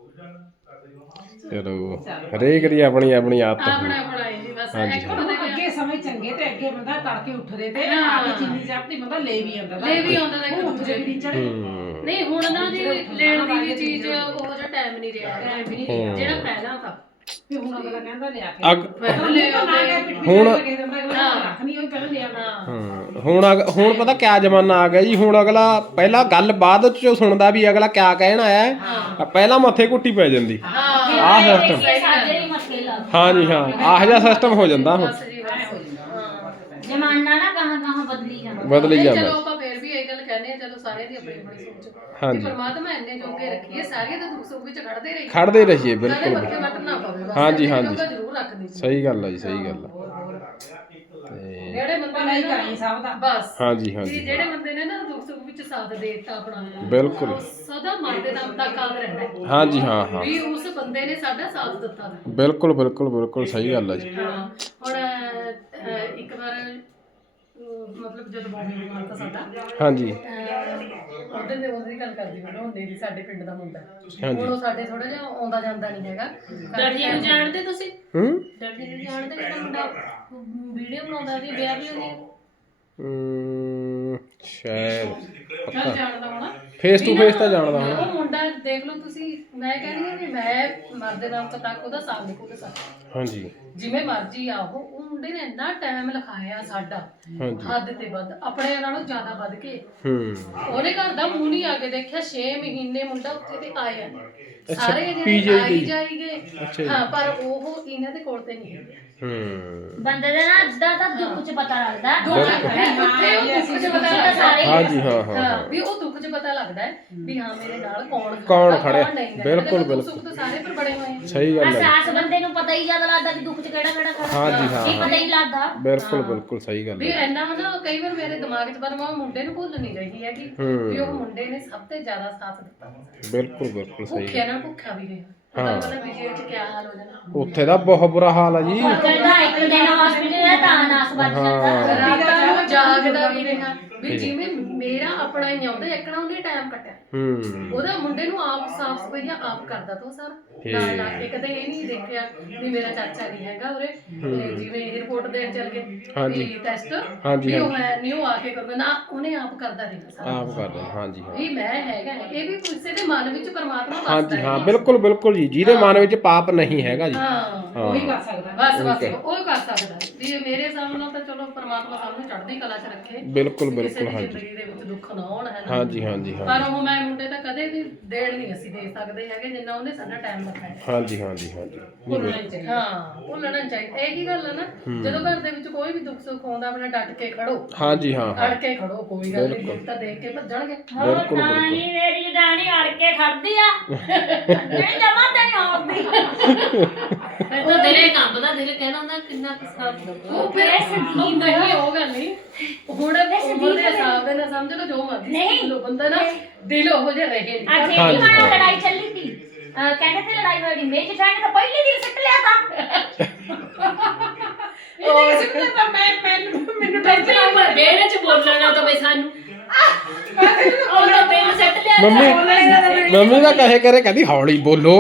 [SPEAKER 1] ਚਲੋ ਹਰੇਕ ਦੀ ਆਪਣੀ ਆਪਣੀ ਆਦਤ
[SPEAKER 3] ਆਪਣਾ ਬਣਾਈ ਜੀ ਬਸ ਇੱਕ ਪਤਾ ਕਿਆ
[SPEAKER 4] ਅੱਗੇ ਸਮੇਂ ਚੰਗੇ ਤੇ ਅੱਗੇ ਬੰਦਾ ਤੜਕੇ ਉੱਠਦੇ ਤੇ ਆ ਕੇ ਚੀਨੀ ਚਾਹ ਪੱਤੀ ਬੰਦਾ ਲੈ ਵੀ ਆਉਂਦਾ
[SPEAKER 3] ਲੈ ਵੀ ਆਉਂਦਾ ਤਾਂ ਇੱਕ ਦੂਜੇ
[SPEAKER 4] ਵੀ
[SPEAKER 3] ਦੀ
[SPEAKER 4] ਚੜੇ
[SPEAKER 1] ਹੂੰ
[SPEAKER 3] ਨਹੀਂ ਹੁਣ ਨਾ ਜੀ ਲੈਣ ਦੀ ਵੀ ਚੀਜ਼ ਉਹ ਜਿਹਾ ਟਾਈਮ ਨਹੀਂ ਰਿਹਾ ਹੈਗਾ। ਜਿਹੜਾ ਪਹਿਲਾਂ ਤਾਂ
[SPEAKER 4] ਵੀ ਹੁਣ ਅਗਲਾ ਕਹਿੰਦਾ ਲਿਆ ਕੇ
[SPEAKER 1] ਅੱਗ
[SPEAKER 3] ਪਹਿਲਾਂ ਲੈ ਆਉਂਦੇ
[SPEAKER 1] ਹੁਣ-
[SPEAKER 4] ਰੱਖਣੀ ਹੋਈ ਪਹਿਲਾਂ ਲਿਆ
[SPEAKER 3] ਹਾਂ
[SPEAKER 1] ਹਾਂ, ਹੁਣ ਅਗ- ਹੁਣ ਪਤਾ ਕਿਆ ਜ਼ਮਾਨਾ ਆ ਗਿਆ ਜੀ ਹੁਣ ਅਗਲਾ ਪਹਿਲਾਂ ਗੱਲ ਬਾਅਦ ਚ ਸੁਣਦਾ ਵੀ ਅਗਲਾ ਕਿਆ ਕਹਿਣ ਆਇਆ ਹੈ ਪਹਿਲਾਂ ਮੱਥੇ ਕੁੱਟੀ ਪੈ ਜਾਂਦੀ
[SPEAKER 3] ਹਾਂ
[SPEAKER 1] ਆਹ ਸਿਸਟਮ
[SPEAKER 2] ਸਾਜਰੇ ਹੀ ਮੱਥੇ ਲਾ
[SPEAKER 1] ਹਾਂ ਜੀ ਹਾਂ ਆਹ ਜਿਹਾ ਸਿਸਟਮ ਹੋ ਜਾਂਦਾ ਹੁਣ
[SPEAKER 3] ਬਸ ਜੀ ਬਸ ਹਾਂ
[SPEAKER 2] ਜਮਾਨਾ ਨਾ ਕਹਾਂ ਕਹਾਂ ਬਦਲੀ ਜਾਂਦਾ
[SPEAKER 1] ਬਦਲੀ
[SPEAKER 3] ਨਹੀਂ,
[SPEAKER 1] ਜਾਂਦਾ
[SPEAKER 3] ਚਲੋ ਆਪਾਂ ਫੇਰ ਵੀ ਇਹ ਗੱਲ ਕਹਿੰਦੇ ਆ ਚਲੋ ਸਾਰਿਆਂ ਦੀ ਆਪਣੀ ਆਪਣੀ ਸੋਚ
[SPEAKER 1] ਹਾਂਜੀ।
[SPEAKER 3] ਕਿ ਪਰਮਾਤਮਾ ਇੰਨੇ ਜੋਗੇ ਰੱਖੀਏ ਸਾਰੇ ਤਾਂ ਦੁੱਖ ਸੁੱਖ ਵਿੱਚ ਖੜਦੇ ਰਹੀਏ
[SPEAKER 1] ਖੜਦੇ ਰਹੀਏ
[SPEAKER 3] ਸਾਰੇ
[SPEAKER 1] ਬਿਲਕੁਲ
[SPEAKER 3] ਮੱਥੇ ਵੱਟ ਨਾ ਪਵੇ ਬਸ
[SPEAKER 1] ਹਾਂਜੀ,
[SPEAKER 3] ਇੰਨੇ
[SPEAKER 1] ਹਾਂਜੀ।
[SPEAKER 3] ਜੋਗਾ ਜ਼ਰੂਰ ਰੱਖ ਦੇ
[SPEAKER 1] ਸਹੀ ਗੱਲ ਆ ਜੀ ਸਹੀ ਗੱਲ ਆ ਤੇ
[SPEAKER 3] ਜਿਹੜੇ ਬੰਦੇ
[SPEAKER 4] ਨਹੀਂ
[SPEAKER 3] ਨੇ
[SPEAKER 4] ਕਰਾਈ ਸਭ ਦਾ
[SPEAKER 3] ਬਸ
[SPEAKER 1] ਹਾਂਜੀ
[SPEAKER 3] ਜੀ
[SPEAKER 1] ਹਾਂਜੀ
[SPEAKER 3] ਜਿਹੜੇ ਬੰਦੇ ਨੇ ਨਾ ਦੁੱਖ ਸੁੱਖ ਵਿੱਚ ਸਾਥ ਦੇ ਦਿੱਤਾ ਆਪਣਾ
[SPEAKER 1] ਬਿਲਕੁਲ
[SPEAKER 3] ਉਹ ਸਦਾ ਮਰਦੇ ਦਮ ਤੱਕ ਯਾਦ ਰਹਿੰਦਾ ਹੈ
[SPEAKER 1] ਹਾਂਜੀ ਹਾਂ ਹਾਂ
[SPEAKER 3] ਵੀ ਉਸ ਬੰਦੇ ਨੇ ਸਾਡਾ ਸਾਥ ਦਿੱਤਾ ਵਾ।
[SPEAKER 1] ਬਿਲਕੁਲ ਬਿਲਕੁਲ ਬਿਲਕੁਲ ਸਹੀ ਗੱਲ ਆ ਜੀ
[SPEAKER 3] ਹਾਂ ਹੁਣ ਅਹ, ਇੱਕ ਵਾਰ ਅਹ, ਮਤਲਬ ਜਦੋਂ ਬਾਬੂ ਬਿਮਾਰ ਤਾਂ ਸਾਡਾ
[SPEAKER 1] ਹਾਂਜੀ
[SPEAKER 3] ਉਧਰ ਦੇ ਉਹਦੀ ਗੱਲ ਕਰਦੀ ਮੈਂ ਹੁੰਦੇ ਦੀ ਸਾਡੇ ਪਿੰਡ ਦਾ ਮੁੰਡਾ
[SPEAKER 1] ਹਾਂਜੀ।
[SPEAKER 3] ਹੁਣ ਉਹ ਸਾਡੇ ਥੋੜਾ ਜਿਹਾ ਆਉਂਦਾ ਜਾਂਦਾ ਨਹੀਂ ਹੈਗਾ
[SPEAKER 5] ਡੈਡੀ ਨੂੰ ਜਾਣਦੇ ਤੁਸੀਂ
[SPEAKER 1] ਹੂੰ
[SPEAKER 5] ਡੈਡੀ ਨੂੰ ਜਾਣਦੇ ਜਿਹੜਾ ਮੁੰਡਾ ਵੀਡੀਓ ਬਣਾਉਂਦਾ ਸੀ ਵਿਆਹ ਵੀ ਉਹਦੀ
[SPEAKER 1] ਹਮ, ਸ਼ਾਇਦ
[SPEAKER 3] ਚੱਲ ਜਾਣਦਾ ਹੋਣਾ
[SPEAKER 1] ਫੇਸ ਟੂ ਫੇਸ ਤਾਂ ਜਾਣਦਾ ਹੋਣਾ।
[SPEAKER 3] ਉਹ ਮੁੰਡਾ ਦੇਖ ਲਓ ਤੁਸੀਂ, ਮੈਂ ਕਹਿੰਦੀ ਹਾਂ ਵੀ ਮੈਂ ਮਰਦੇ ਨਾਮ ਤੋਂ ਤੱਕ ਉਹਦਾ ਸਾਥ ਨਹੀਂ ਕੋਈ ਸਕਦਾ।
[SPEAKER 1] ਹਾਂਜੀ
[SPEAKER 3] ਜਿਵੇਂ ਮਰਜ਼ੀ ਆ ਉਹ ਉਹ ਮੁੰਡੇ ਨੇ ਇੰਨਾ ਟਾਈਮ ਲਿਖਾਇਆ ਸਾਡਾ,
[SPEAKER 1] ਹਾਂਜੀ
[SPEAKER 3] ਹੱਦ ਤੇ ਵੱਧ, ਆਪਣੇ ਨਾਲੋਂ ਜ਼ਿਆਦਾ ਵੱਧ ਕੇ।
[SPEAKER 1] ਹੂੰ
[SPEAKER 3] ਉਹਨੇ ਘਰ ਦਾ ਮੂੰਹ ਨਹੀਂ ਆ ਕੇ ਦੇਖਿਆ, ਛੇ ਮਹੀਨੇ ਮੁੰਡਾ ਉੱਥੇ ਤੇ ਆਇਆ, ਸਾਰੇ
[SPEAKER 1] ਪੀ
[SPEAKER 3] ਜਿਹੜੇ
[SPEAKER 1] ਜੀ
[SPEAKER 3] ਆਈ
[SPEAKER 1] ਦੀ।
[SPEAKER 3] ਜਾਈਗੇ।
[SPEAKER 1] ਅੱਛਾ ਜੀ।
[SPEAKER 3] ਹਾਂ ਪਰ ਉਹ ਇਹਨਾਂ ਦੇ ਕੋਲ ਤੇ ਨਹੀਂ ਹੈਗੇ।
[SPEAKER 1] ਹੂੰ
[SPEAKER 2] ਬੰਦੇ ਦੇ ਨਾ ਅੱਧਾ ਤਾਂ ਦੁੱਖ ਚ ਪਤਾ ਲੱਗਦਾ
[SPEAKER 3] ਉੱਥੇ ਉਹ ਦੁੱਖ 'ਚ ਪਤਾ ਲੱਗਦਾ
[SPEAKER 2] ਸਾਰੇ
[SPEAKER 1] ਹਾਂਜੀ ਹਾਂ ਹਾਂ
[SPEAKER 3] ਹਾਂ ਵੀ ਉਹ ਦੁੱਖ 'ਚ ਪਤਾ ਲੱਗਦਾ ਹੈ ਵੀ ਹਾਂ ਮੇਰੇ ਨਾਲ ਕੌਣ
[SPEAKER 1] ਕੌਣ
[SPEAKER 3] ਖੜਾ,
[SPEAKER 1] ਖੜਿਆ।
[SPEAKER 3] ਨਹੀਂ ਖੜਿਆ।
[SPEAKER 1] ਬਿਲਕੁਲ,
[SPEAKER 3] ਦੇਖੋ, ਦੁੱਖ
[SPEAKER 1] ਬਿਲਕੁਲ।
[SPEAKER 3] ਸੁੱਖ ਤਾਂ ਸਾਰੇ ਪਰ ਬੜੇ ਹੋਏ ਆ।
[SPEAKER 1] ਸਹੀ ਗੱਲ ਹੈ
[SPEAKER 2] ਅਹਿਸਾਸ ਬੰਦੇ ਨੂੰ ਪਤਾ ਹੀ ਜ਼ਿਆਦਾ ਲੱਗਦਾ ਕਿ ਦੁੱਖ ਚ ਕਿਹੜਾ ਕਿਹੜਾ ਖੜਾ
[SPEAKER 1] ਹਾਂਜੀ ਹਾਂ
[SPEAKER 2] ਇਹ ਪਤਾ ਹੀ ਲੱਗਦਾ।
[SPEAKER 1] ਬਿਲਕੁਲ ਬਿਲਕੁਲ ਸਹੀ ਗੱਲ
[SPEAKER 3] ਵੀ
[SPEAKER 1] ਹੈ।
[SPEAKER 3] ਇੰਨਾ ਨਾ ਕਈ ਵਾਰ ਮੇਰੇ ਦਿਮਾਗ 'ਚ ਪਰ ਮੈਂ ਉਹ ਮੁੰਡੇ ਨੂੰ ਭੁੱਲ ਨਹੀਂ ਰਹੀ ਹੈਗੀ
[SPEAKER 1] ਹੂੰ।
[SPEAKER 3] ਵੀ ਉਹ ਮੁੰਡੇ ਨੇ ਸਭ ਤੋਂ ਜ਼ਿਆਦਾ ਸਾਥ ਦਿੱਤਾ।
[SPEAKER 1] ਬਿਲਕੁਲ ਬਿਲਕੁਲ ਸਹੀ
[SPEAKER 3] ਭੁੱਖਿਆ ਨਾਲ ਭੁੱਖਾ ਵੀ ਰਿਹਾ।
[SPEAKER 1] ਹਾਂ।
[SPEAKER 3] ਹਾਂ ਪਤਾ ਵੀ ਜੇਲ੍ਹ 'ਚ ਕੀ ਹਾਲ ਹੋ ਜਾਣਾ।
[SPEAKER 1] ਉੱਥੇ ਦਾ ਬਹੁਤ ਬੁਰਾ ਹਾਲ ਆ ਜੀ।
[SPEAKER 2] ਕਹਿੰਦਾ ਇੱਕ ਦਿਨ ਹਸਪੀਟਲ ਦਾ ਤਾਂ ਨਾਸ ਵੱਜ ਜਾਂਦਾ।
[SPEAKER 3] ਰਾਤਾਂ ਨੂੰ ਜਾਗਦਾ ਵੀ ਰਿਹਾ ਵੀ ਜਿਵੇਂ ਮੇਰਾ ਆਪਣਾ ਹੀ ਆਉਂਦਾ ਇੱਕਣਾ ਉਹਨੇ ਟਾਈਮ ਕੱਟਿਆ।
[SPEAKER 1] ਹੂੰ
[SPEAKER 3] ਉਹਦਾ ਮੁੰਡੇ ਨੂੰ ਆਪ ਸਾਫ ਸਫਾਈਆਂ ਆਪ ਕਰਦਾ ਤੋ ਸਾਰਾ ਨਾਲ ਲਾ ਕੇ। ਕਦੇ ਇਹ ਨਹੀਂ ਦੇਖਿਆ ਵੀ ਮੇਰਾ ਚਾਚਾ ਨਹੀਂ ਹੈਗਾ ਉਰੇ, ਤੇ ਜਿਵੇਂ ਇਹ ਰਿਪੋਰਟ ਦੇਣ ਚੱਲ ਗਏ ਵੀ ਟੈਸਟ
[SPEAKER 1] ਹਾਂਜੀ,
[SPEAKER 3] ਵੀ ਉਹ ਹੈ ਨਹੀਂ ਉਹ ਆ ਕੇ ਕਰੂਗਾ ਨਾ, ਉਹਨੇ ਆਪ ਕਰਦਾ ਰਿਹਾ ਸਾਰਾ
[SPEAKER 1] ਆਪ ਕਰਦਾ ਹਾਂਜੀ ਹਾਂ
[SPEAKER 3] ਵੀ ਮੈਂ ਹੈਗਾ। ਇਹ ਵੀ ਕਿਸੇ ਦੇ ਮਨ ਵਿੱਚ ਪਰਮਾਤਮਾ ਵਸਦਾ
[SPEAKER 1] ਹਾਂਜੀ
[SPEAKER 3] ਹੈ।
[SPEAKER 1] ਹਾਂ ਬਿਲਕੁਲ ਬਿਲਕੁਲ ਜੀ, ਜਿਹਦੇ ਮਨ ਵਿੱਚ ਪਾਪ ਨਹੀਂ ਹੈਗਾ ਜੀ।
[SPEAKER 3] ਹਾਂ
[SPEAKER 4] ਉਹੀ ਕਰ ਸਕਦਾ।
[SPEAKER 3] ਬਸ ਬਸ ਉਹ ਕਰ ਸਕਦਾ ਵੀ ਮੇਰੇ ਸਾਹਮਣੇ ਤਾਂ ਚਲੋ ਪਰਮਾਤਮਾ ਸਭ ਨੂੰ ਚੜ੍ਹਦੀ ਕਲਾ 'ਚ ਰੱਖੇ।
[SPEAKER 1] ਬਿਲਕੁਲ
[SPEAKER 3] ਕਿਸੇ
[SPEAKER 1] ਬਿਲਕੁਲ
[SPEAKER 3] ਦੀ
[SPEAKER 1] ਹਾਂਜੀ
[SPEAKER 3] ਜ਼ਿੰਦਗੀ ਦੇ ਵਿੱਚ ਦੁੱਖ ਨਾ ਆਉਣ ਹੈ ਨਾ।
[SPEAKER 1] ਹਾਂਜੀ ਹਾਂਜੀ ਹਾਂ
[SPEAKER 3] ਪਰ ਉਹ ਮੈਂ ਮੁੰਡੇ ਤਾਂ ਕਦੇ ਵੀ ਦੇਣ ਨਹੀਂ ਅਸੀਂ ਦੇ ਸਕਦੇ ਹੈਗੇ ਜਿੰਨਾ ਉਹਨੇ ਸਾਡਾ ਟਾਈਮ ਲਗਾਇਆ।
[SPEAKER 1] ਹਾਂਜੀ ਹਾਂਜੀ ਹਾਂਜੀ
[SPEAKER 3] ਭੁੱਲਣਾ ਨਹੀਂ ਚਾਹੀਦਾ। ਹਾਂ ਭੁੱਲਣਾ ਨਹੀਂ ਚਾਹੀਦਾ। ਇਹੀ ਗੱਲ ਹੈ ਨਾ, ਜਦੋਂ ਘਰ ਦੇ ਵਿੱਚ ਕੋਈ ਵੀ ਦੁੱਖ ਸੁੱਖ ਆਉਂਦਾ ਆਪਣਾ ਡਟ ਕੇ ਖੜੋ,
[SPEAKER 1] ਹਾਂਜੀ ਹਾਂ ਹਾਂ
[SPEAKER 3] ਅੜ ਕੇ ਖੜੋ, ਕੋਈ ਗੱਲ ਨਹੀਂ। ਦੁੱਖ ਤਾਂ ਦੇਖ ਕੇ ਭੱਜਣਗੇ।
[SPEAKER 2] ਹੋਰ ਤਾਂ ਹੀ ਮੇਰੀ ਜਡਾਣੀ ਅੜ ਕੇ ਖੜਦੀ ਆ ਨਹੀਂ ਜਮਾ ਤੇ ਨਹੀਂ ਆਉਂਦੀ।
[SPEAKER 5] ਫਿਰ ਤਾਂ ਦਿਲੇ ਕੰਬਦਾ, ਦਿਲ ਕਹਿੰਦਾ ਹੁੰਦਾ ਕਿੰਨਾ ਕਿਸਾ
[SPEAKER 3] ਉਹ ਫਿਰ ਸੰਦੀਪ ਨਹੀਂ ਉਹ ਗੱਲ ਨਹੀਂ। ਹੁਣ ਉਮਰ ਦੇ ਹਿਸਾਬ ਦੇ ਨਾਲ ਸਮਝ ਲਓ ਜੋ ਮਰਜ਼ੀ ਸਮਝ ਲਓ, ਬੰਦਾ ਨਾ ਦਿਲ ਉਹੋ ਜਿਹਾ ਰਹੇ ਨਹੀਂ।
[SPEAKER 2] ਅੱਜ ਇਹ ਵਾਰ ਲੜਾਈ ਚੱਲੀ ਸੀ, ਅਹ ਕਹਿੰਦੇ ਤੇ ਲੜਾਈ ਹੋਈ ਮੇਰੀ ਜਠਾਣੀ ਤਾਂ ਪਹਿਲੇ ਦਿਨ ਸਿੱਟ ਲਿਆ ਤਾਂ।
[SPEAKER 3] ਇਹ ਸਿੱਧਾ ਤਾਂ ਮੈਂ ਮੈਨੂੰ ਮੈਨੂੰ ਟੈਨਸ਼ਨ ਆ ਗਈ।
[SPEAKER 5] ਬੇੜੇ ਚ ਬੋਲਣਾ ਤਾਂ ਬਈ ਸਾਨੂੰ ਉਹਦਾ ਦਿਲ ਸੱਟ ਲਿਆ।
[SPEAKER 1] ਮੰਮੀ ਮੰਮੀ ਦਾ ਕਹੇ ਕਰੇ ਕਹਿੰਦੀ ਹੌਲੀ ਬੋਲੋ।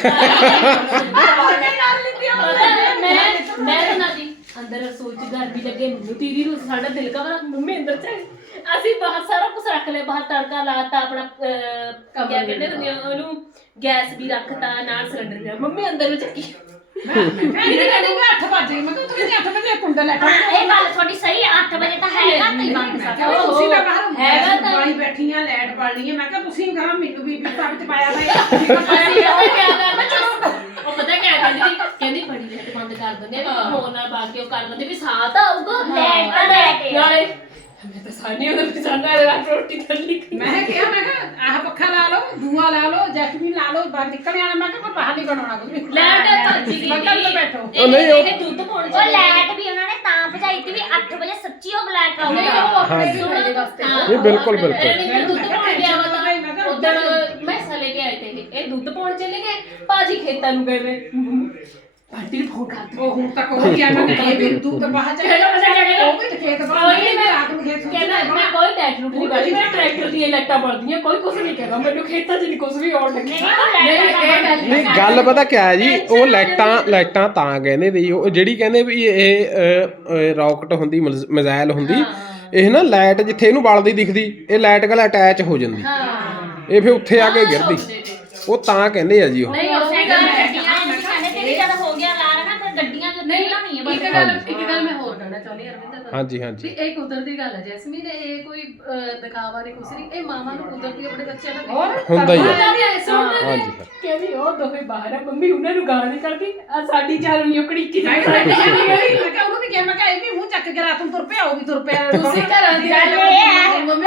[SPEAKER 5] ਮੈਂ ਮੈਂ ਤਾਂ ਨਾ ਜੀ ਅੰਦਰ ਰਸੋਈ ਚ ਗਰਮੀ ਲੱਗੇ, ਮੈਨੂੰ ਤੀਰੀ ਨੂੰ ਸਾਡਾ ਦਿਲ ਕਵਰਾ, ਮੰਮੀ ਅੰਦਰ ਚੱਲ। ਅਸੀਂ ਬਾਹਰ ਸਾਰਾ ਕੁਝ ਰੱਖ ਲਿਆ, ਬਾਹਰ ਤੜਕਾ ਲਾਤਾ ਆਪਣਾ, ਅਹ, ਕਿਆ ਕਹਿੰਦੇ ਨੇ ਉਹਨੂੰ, ਗੈਸ ਵੀ ਰੱਖਤਾ ਨਾਲ ਸਿਲੰਡਰ ਵੀ। ਮੰਮੀ ਅੰਦਰ ਨੂੰ ਚੱਕੀ
[SPEAKER 4] ਅੱਠ ਵਜੇ ਮੈਂ ਕਿਹਾ ਤੁਸੀਂ ਅੱਠ ਵਜੇ ਕੁੰਡਾ ਲੈ
[SPEAKER 2] ਹਾਂ, ਇਹ ਗੱਲ ਤੁਹਾਡੀ ਸਹੀ ਹੈ, ਅੱਠ ਵਜੇ ਤਾਂ ਹੈਗਾ ਤੇ ਬੰਦ ਸਕਦਾ।
[SPEAKER 4] ਤੁਸੀਂ ਤਾਂ ਬਾਹਰ
[SPEAKER 5] ਹੈਗਾ ਤਾਂ
[SPEAKER 4] ਬਾਈ ਬੈਠੀਆਂ ਲੈਟ ਪੜ ਲਈ ਮੈਂ ਕਿਹਾ ਤੁਸੀਂ ਕਹਾਂ ਮੈਨੂੰ ਵੀ ਬਿਸਤਾ ਵਿੱਚ ਪਾਇਆ
[SPEAKER 5] ਅਸੀਂ ਪਤਾ ਕਿਆ ਕਰਨਾ, ਚਲੋ ਉਹ ਪਤਾ ਕਿਆ ਕਹਿੰਦੀ ਸੀ, ਕਹਿੰਦੀ ਬੜੀ ਲੈਟ ਬੰਦ ਕਰ ਦਿੰਦੇ ਆ, ਫੋਨ ਨਾਲ ਪਾ ਕੇ ਉਹ ਕਰ ਦਿੰਦੇ ਵੀ ਸਾਥ ਆਊਗਾ
[SPEAKER 2] ਲੈਟ ਤਾਂ ਲੈਟ
[SPEAKER 5] ਨਾਲੇ ਮੈਂ ਤਾਂ ਸਾਨੀ ਉਹਦੇ ਵੀ ਸਾਨਾ ਰਾਤ ਰੋਟੀ ਥੱਲੀ
[SPEAKER 4] ਮੈਂ ਕਿਹਾ ਮੈਂ ਕਿਹਾ ਆਹ ਪੱਖਾ ਲਾ ਲਓ, ਦੂਆ ਲਾ ਲਓ, ਜੈਸਮੀਨ ਲਾ ਲਓ, ਬਾਹਰ ਨਿਕਲ ਜਾਣਾ। ਮੈਂ ਕਿਹਾ ਬਾਹਰ ਨਹੀਂ ਬਣਾਉਣਾ ਕੁਝ ਵੀ।
[SPEAKER 5] ਲੈਟ ਭੱਜੀ ਗਈ
[SPEAKER 4] ਮੈਂ ਕਿਹਾ ਅੰਦਰ ਬੈਠੋ।
[SPEAKER 1] ਉਹ ਨਹੀਂ, ਉਹ-
[SPEAKER 5] ਇਹ ਦੁੱਧ ਪਾਉਣ
[SPEAKER 2] ਉਹ ਲੈਟ ਵੀ ਉਹਨਾਂ ਨੇ ਤਾਂ ਭਜਾਈ ਤੀ ਵੀ ਅੱਠ ਵਜੇ ਸੱਚੀ ਉਹ ਬਲੈਕ ਆਊਗਾ।
[SPEAKER 1] ਹਾਂਜੀ।
[SPEAKER 3] ਮੇਰੇ ਵਾਸਤੇ
[SPEAKER 1] ਇਹ ਬਿਲਕੁਲ ਬਿਲਕੁਲ
[SPEAKER 5] ਮੈਂ ਦੁੱਧ ਪਾਉਣ ਗਿਆ ਵਾ ਤਾਂ ਉਦੋਂ ਮੈਸਾਂ ਲੈ ਕੇ ਆਏ ਤੇ ਇਹ। ਇਹ ਦੁੱਧ ਪਾਉਣ ਚਲੇ ਗਏ, ਭਾਜੀ ਖੇਤਾਂ ਨੂੰ ਗਏ ਵੇ, ਆਂਟੀ ਨੂੰ ਫੋਨ ਕਰ ਦਿਓ।
[SPEAKER 4] ਉਹ ਹੁਣ ਤੱਕ ਉਹ ਗਿਆ ਮੈਂ ਕਿਹਾ ਇਹ ਵੀ ਤੂੰ ਤਾਂ ਬਾਹਰ ਜਾ
[SPEAKER 5] ਕਹਿੰਦਾ ਮੈਂ ਜਾ
[SPEAKER 4] ਉਹ ਵੀ ਖੇਤ ਬਾਹਰ
[SPEAKER 5] ਕੋਈ
[SPEAKER 4] ਮੈਂ ਰਾਤ ਨੂੰ ਖੇਤ
[SPEAKER 5] ਕਹਿੰਦਾ ਮੈਂ ਕੋਈ ਲੈਟ ਰੂਟ ਨਹੀਂ ਬਾਜੀ, ਮੈਂ ਟਰੈਕਟਰ ਦੀਆਂ ਲਾਈਟਾਂ ਬਲਦੀਆਂ, ਕੋਈ ਕੁਝ ਨਹੀਂ ਕਹਿੰਦਾ ਮੈਨੂੰ, ਖੇਤਾਂ 'ਚ ਨਹੀਂ ਕੁਝ ਵੀ ਆਉਣ ਲੱਗਿਆ।
[SPEAKER 1] ਨਹੀਂ ਗੱਲ ਪਤਾ ਕਿਆ ਹੈ ਜੀ, ਉਹ ਲਾਈਟਾਂ ਲਾਈਟਾਂ ਤਾਂ ਕਹਿੰਦੇ ਵੀ ਉਹ ਜਿਹੜੀ ਕਹਿੰਦੇ ਵੀ ਇਹ ਰੌਕਟ ਹੁੰਦੀ, ਮਿਜ਼ਾਈਲ ਹੁੰਦੀ, ਇਹ ਨਾ ਲਾਈਟ ਜਿੱਥੇ ਇਹਨੂੰ ਬਲਦੀ ਦਿਖਦੀ, ਇਹ ਲਾਈਟ ਨਾਲ ਅਟੈਚ ਹੋ ਜਾਂਦੀ, ਇਹ ਫਿਰ ਉੱਥੇ ਆ ਕੇ ਗਿਰਦੀ। ਉਹ ਤਾਂ ਕਹਿੰਦੇ ਆ ਜੀ ਉਹ।
[SPEAKER 2] ਨਹੀਂ ਉਸੇ ਗੱਲ ਗੱਡੀਆਂ ਵਿੱਚ ਕਹਿੰਦੇ ਤੇ ਵੀ ਜਦ ਹੋ ਗਿਆ ਲਾਰ ਨਾ ਫਿਰ ਗੱਡੀਆਂ ਜੋ ਨਹੀਂ ਲਾਉਣੀ ਹੈ
[SPEAKER 3] ਇੱਕ ਗੱਲ ਇੱਕ ਗੱਲ ਮੈਂ ਹੋਰ ਕਹਿਣਾ ਚਾਹੁੰਦੀ ਹਾਂ ਅਰਵਿੰਦਰ ਤੁਹਾਨੂੰ।
[SPEAKER 1] ਹਾਂਜੀ
[SPEAKER 3] ਵੀ
[SPEAKER 1] ਹਾਂਜੀ
[SPEAKER 3] ਇਹ ਕੁਦਰਤੀ ਗੱਲ ਹੈ ਜੈਸਮੀਨ, ਇਹ ਕੋਈ ਅਹ, ਦਿਖਾਵਾ ਨਹੀਂ ਕੁਛ ਨਹੀਂ। ਇਹ ਮਾਵਾਂ ਨੂੰ ਕੁਦਰਤੀ ਆਪਣੇ ਬੱਚਿਆਂ ਦਾ
[SPEAKER 4] ਹੋਰ
[SPEAKER 1] ਹੁੰਦਾ ਹੀ ਆ।
[SPEAKER 5] ਹਾਂਜੀ ਕਹਿੰਦੀ ਉਹ ਦੋਵੇਂ ਬਾਹਰ ਆ, ਮੰਮੀ ਉਹਨਾਂ ਨੂੰ ਗਾਲਾਂ ਨਹੀਂ ਕਰਦੀ, ਆ ਸਾਡੀ ਚਾਰ ਨੂੰ ਕੜੀਕੀ
[SPEAKER 4] ਮੈਂ ਕਿਹਾ ਮੈਂ ਕਿਹਾ ਉਹਨੂੰ ਵੀ ਕਿਹਾ ਮੈਂ ਕਿਹਾ ਇਹ ਵੀ ਮੂੰਹ ਚੱਕ ਕੇ ਰਾਤ ਨੂੰ ਤੁਰ ਪਿਆ, ਉਹ ਵੀ ਤੁਰ ਪਿਆ।
[SPEAKER 3] ਤੁਸੀਂ ਘਰਾਂ ਦੀ
[SPEAKER 2] ਗੱਲ ਇਹ ਹੈ
[SPEAKER 3] ਮੰਮੀ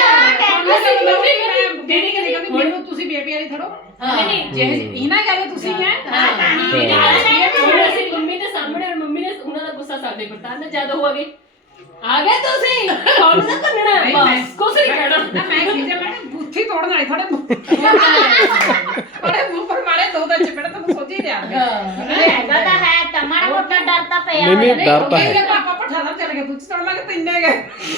[SPEAKER 4] ਜਿਹੜੀ ਕਹਿੰਦੀ ਮੈਨੂੰ ਤੁਸੀਂ ਬੇਬੀ ਵਾਲੀ ਥੜੋ
[SPEAKER 5] ਨਹੀਂ
[SPEAKER 4] ਜੇ ਇਹਨਾਂ ਗੱਲ ਤੁਸੀਂ ਹੈ
[SPEAKER 5] ਅਸੀਂ ਮੰਮੀ ਦੇ ਸਾਹਮਣੇ, ਔਰ ਮੰਮੀ ਨੇ ਉਹਨਾਂ ਦਾ ਗੁੱਸਾ ਸਾਡੇ ਪਰ ਤਾਂ ਜਦ ਹੋ ਗਏ ਆ ਗਏ ਤੁਸੀਂ ਤੁਹਾਨੂੰ ਤਾਂ ਭੰਨਣਾ ਬਸ ਕੁਛ ਨਹੀਂ ਕਹਿਣਾ।
[SPEAKER 4] ਮੈਂ ਖੀਜਾ ਮੈਂ ਬੁੱਥੀ ਤੋੜਨ ਵਾਲੀ ਥੋੜੇ ਬੜੇ ਮੂੰਹ ਪਰ ਮਾਰੇ ਦੋ ਦਾ ਚਪੜਾ ਤਾਂ ਮੈਂ ਸੋਚੀ ਰਿਹਾ
[SPEAKER 2] ਹੈਗਾ ਤਾਂ ਹੈ ਤਾਂ ਮਾੜਾ ਮੋਟਾ ਡਰ ਤਾਂ ਪਿਆ
[SPEAKER 1] ਨਹੀਂ ਨਹੀਂ ਡਰ ਤਾਂ
[SPEAKER 4] ਕਹਿੰਦੇ
[SPEAKER 1] ਹੈ।
[SPEAKER 4] ਪਾਪਾ ਪਠਾ ਦਾ ਚੱਲ ਗਿਆ ਬੁੱਥੀ ਤੋੜਨ ਲੱਗੇ ਤਿੰਨੇ ਗਏ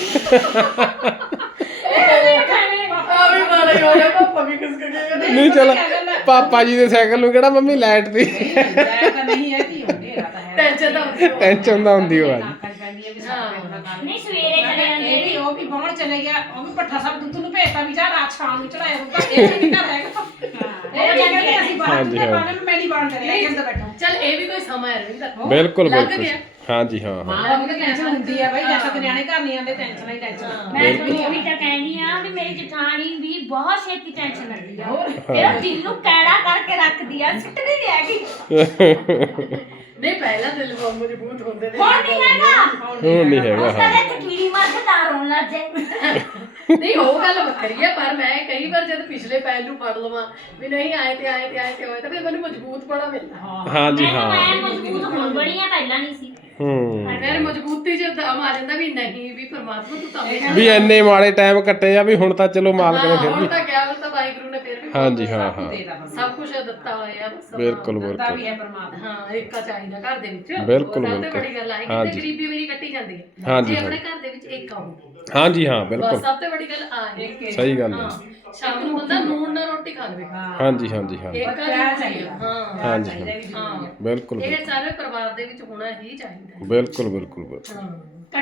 [SPEAKER 3] ਆ ਵੀ ਮਾਰਾ ਹੀ ਹੋ ਗਿਆ, ਪਾਪਾ ਵੀ ਕਿਸ ਕਰਕੇ
[SPEAKER 1] ਨਹੀਂ ਚਲੋ ਪਾਪਾ ਜੀ ਦੇ ਸਾਈਕਲ ਨੂੰ ਕਿਹੜਾ ਮੰਮੀ ਲਾਈਟ ਦੀ
[SPEAKER 4] ਤਾਂ ਨਹੀਂ ਹੈ ਕੀ ਹੁੰਦੀ ਹੈ ਤਾਂ ਹੈ
[SPEAKER 3] ਟੈਨਸ਼ਨ ਤਾਂ ਹੁੰਦੀ ਹੋਊ।
[SPEAKER 1] ਟੈਨਸ਼ਨ ਤਾਂ ਹੁੰਦੀ ਹੋਆ ਜੀ
[SPEAKER 4] ਨਾਕਾਂ 'ਚ ਪੈਂਦੀ ਹੈ ਵੀ ਸਾਰਾ ਦਿਨ ਦਾ ਕੰਮ।
[SPEAKER 2] ਨਹੀਂ ਸਵੇਰੇ ਚਲੇ ਜਾਂਦੇ
[SPEAKER 4] ਇਹ ਵੀ ਉਹ ਵੀ ਬਾਹਰ ਚਲੇ ਗਿਆ ਉਹ ਵੀ ਪੱਠਾ ਸਾਹਿਬ ਦੁੱਧ ਨੂੰ ਭੇਜਤਾ ਵੀ ਜਾ ਰਾਤ ਸ਼ਾਮ ਨੂੰ ਚੜਾਇਆ ਹੋਊਗਾ ਇਹ ਵੀ ਘਰ ਹੈਗਾ ਇਹ ਵੀ ਕਹਿੰਦੇ ਅਸੀਂ ਬਾਹਰ
[SPEAKER 1] ਹਾਂਜੀ,
[SPEAKER 4] ਦੇ
[SPEAKER 1] ਹਾਂ।
[SPEAKER 4] ਬਾਣੇ ਨੂੰ ਮੈਂ ਨਹੀਂ ਬਾਣ ਕਰਿਆ ਕਿ ਅੰਦਰ ਬੈਠਾ
[SPEAKER 3] ਚੱਲ ਇਹ ਵੀ ਕੋਈ ਸਮਾਂ ਹੈ ਰਵਿੰਦਰ
[SPEAKER 1] ਬਿਲਕੁਲ
[SPEAKER 3] ਲੱਗ
[SPEAKER 1] ਬਿਲਕੁਲ
[SPEAKER 3] ਗਿਆ।
[SPEAKER 1] ਹਾਂਜੀ ਹਾਂ ਹਾਂ
[SPEAKER 4] ਮਾਂ ਨੂੰ ਤਾਂ ਟੈਨਸ਼ਨ ਹੁੰਦੀ ਆ ਬਈ ਜਦ ਤੱਕ ਨਿਆਣੇ ਘਰ ਨਹੀਂ ਆਉਂਦੇ ਟੈਨਸ਼ਨ ਹੀ ਟੈਨਸ਼ਨ
[SPEAKER 2] ਮੈਂ ਤੁਹਾਨੂੰ ਉਹੀ ਤਾਂ ਕਹਿੰਦੀ ਆ ਵੀ ਮੇਰੀ ਜਠਾਣੀ ਵੀ ਬਹੁਤ ਛੇਤੀ ਟੈਨਸ਼ਨ ਲੈਂਦੀ ਆ ਮੇਰਾ ਦਿਲ ਨੂੰ ਕੈੜਾ ਕਰਕੇ ਰੱਖਦੀ ਆ ਸਿੱਟਦੀ ਨਹੀਂ ਹੈਗੀ
[SPEAKER 3] ਨਹੀਂ ਪਹਿਲਾਂ ਦਿਲ ਬਹੁਤ ਮਜ਼ਬੂਤ ਹੁੰਦੇ ਨੇ
[SPEAKER 2] ਹੁਣ ਨਹੀਂ ਹੈਗਾ
[SPEAKER 1] ਹੁਣ ਨਹੀਂ ਹੈਗਾ
[SPEAKER 2] ਉਸ
[SPEAKER 1] ਹਾਂ
[SPEAKER 2] ਤਰ੍ਹਾਂ ਤੇ ਕੀੜੀ ਮਾਰ ਕੇ ਤਾਂ ਰੋਣ ਲੱਗ ਜਾਏ
[SPEAKER 3] ਨਹੀਂ ਉਹ ਗੱਲ ਵੱਖਰੀ ਹੈ ਪਰ ਮੈਂ ਕਈ ਵਾਰ ਜਦ ਪਿਛਲੇ ਪੈਰ ਨੂੰ ਫੜ ਲਵਾਂ ਵੀ ਨਹੀਂ ਆਏ ਤੇ ਆਏ ਤੇ ਆਏ ਤੇ ਹੋਏ ਤਾਂ ਫਿਰ ਮੈਨੂੰ ਮਜ਼ਬੂਤ ਬੜਾ ਮਿਲਦਾ
[SPEAKER 1] ਹਾਂਜੀ
[SPEAKER 2] ਮੈਨੂੰ
[SPEAKER 1] ਹਾਂ
[SPEAKER 2] ਮੈਂ ਮਜ਼ਬੂਤ ਹੁਣ ਬੜੀ ਆ ਪਹਿਲਾਂ ਨਹੀਂ ਸੀ
[SPEAKER 1] ਹੂੰ
[SPEAKER 3] ਫਿਰ ਮਜ਼ਬੂਤੀ ਚ ਦਮ ਆ ਜਾਂਦਾ ਵੀ ਨਹੀਂ ਵੀ ਪਰਮਾਤਮਾ ਤੂੰ ਤਾਂ ਹਮੇਸ਼ਾ
[SPEAKER 1] ਵੀ ਇੰਨੇ ਮਾੜੇ ਟਾਈਮ ਕੱਟੇ ਆ ਵੀ ਹੁਣ ਤਾਂ ਚਲੋ ਮਾਲਕ ਨੇ
[SPEAKER 3] ਹਾਂ,
[SPEAKER 1] ਫਿਰ
[SPEAKER 3] ਹੁਣ
[SPEAKER 1] ਵੀ
[SPEAKER 3] ਤਾਂ ਗਿਆ ਹੁਣ ਤਾਂ ਵਾਹਿਗੁਰੂ ਨੇ ਫਿਰ ਵੀ
[SPEAKER 1] ਹਾਂਜੀ ਹਾਂ ਹਾਂ
[SPEAKER 4] ਦੇ ਦਾ ਬੰਦਾ
[SPEAKER 3] ਸਭ ਕੁਝ ਦਿੱਤਾ ਹੋਇਆ ਬਸ
[SPEAKER 1] ਬਿਲਕੁਲ
[SPEAKER 4] ਦਾ
[SPEAKER 1] ਬਿਲਕੁਲ
[SPEAKER 4] ਵੀ ਹੈ ਪਰਮਾਤਮਾ
[SPEAKER 3] ਹਾਂ ਏਕਾ ਚਾਹੀਦਾ ਘਰ ਦੇ ਵਿੱਚ
[SPEAKER 1] ਬਿਲਕੁਲ,
[SPEAKER 3] ਉਹ ਸਭ ਤੋਂ
[SPEAKER 1] ਬਿਲਕੁਲ।
[SPEAKER 3] ਬੜੀ ਗੱਲ ਆਈ
[SPEAKER 1] ਹਾਂਜੀ।
[SPEAKER 3] ਕਿ ਗਰੀਬੀ ਮੇਰੀ ਕੱਟੀ ਜਾਂਦੀ ਹੈ
[SPEAKER 1] ਹਾਂਜੀ,
[SPEAKER 3] ਜੇ ਆਪਣੇ
[SPEAKER 1] ਹਾਂਜੀ।
[SPEAKER 3] ਘਰ ਦੇ ਵਿੱਚ ਏਕਾ ਹੋਵੇ
[SPEAKER 1] ਹਾਂਜੀ ਹਾਂ
[SPEAKER 3] ਬਸ
[SPEAKER 1] ਬਿਲਕੁਲ
[SPEAKER 3] ਸਭ ਤੋਂ ਵੱਡੀ ਗੱਲ ਆ ਹੈ
[SPEAKER 1] ਸਹੀ ਗੱਲ ਹੈ
[SPEAKER 3] ਹਾਂ ਸ਼ਾਮ ਨੂੰ ਬੰਦਾ ਨੂਨ ਨਾਲ ਰੋਟੀ ਖਾ ਲਵੇ
[SPEAKER 1] ਹਾਂਜੀ ਹਾਂਜੀ ਹਾਂ
[SPEAKER 3] ਏਕਾ
[SPEAKER 4] ਪਿਆਰ
[SPEAKER 3] ਜ਼ਰੂਰੀ
[SPEAKER 4] ਚਾਹੀਦਾ।
[SPEAKER 3] ਹੈ। ਹਾਂ
[SPEAKER 1] ਹਾਂਜੀ ਹਾਂ
[SPEAKER 3] ਹਾਂ
[SPEAKER 1] ਬਿਲਕੁਲ
[SPEAKER 3] ਇਹ ਸਾਰੇ ਪਰਿਵਾਰ ਦੇ ਵਿੱਚ ਹੋਣਾ ਹੀ ਚਾਹੀਦਾ
[SPEAKER 1] ਬਿਲਕੁਲ ਬਿਲਕੁਲ ਬਿਲਕੁਲ
[SPEAKER 3] ਹਾਂ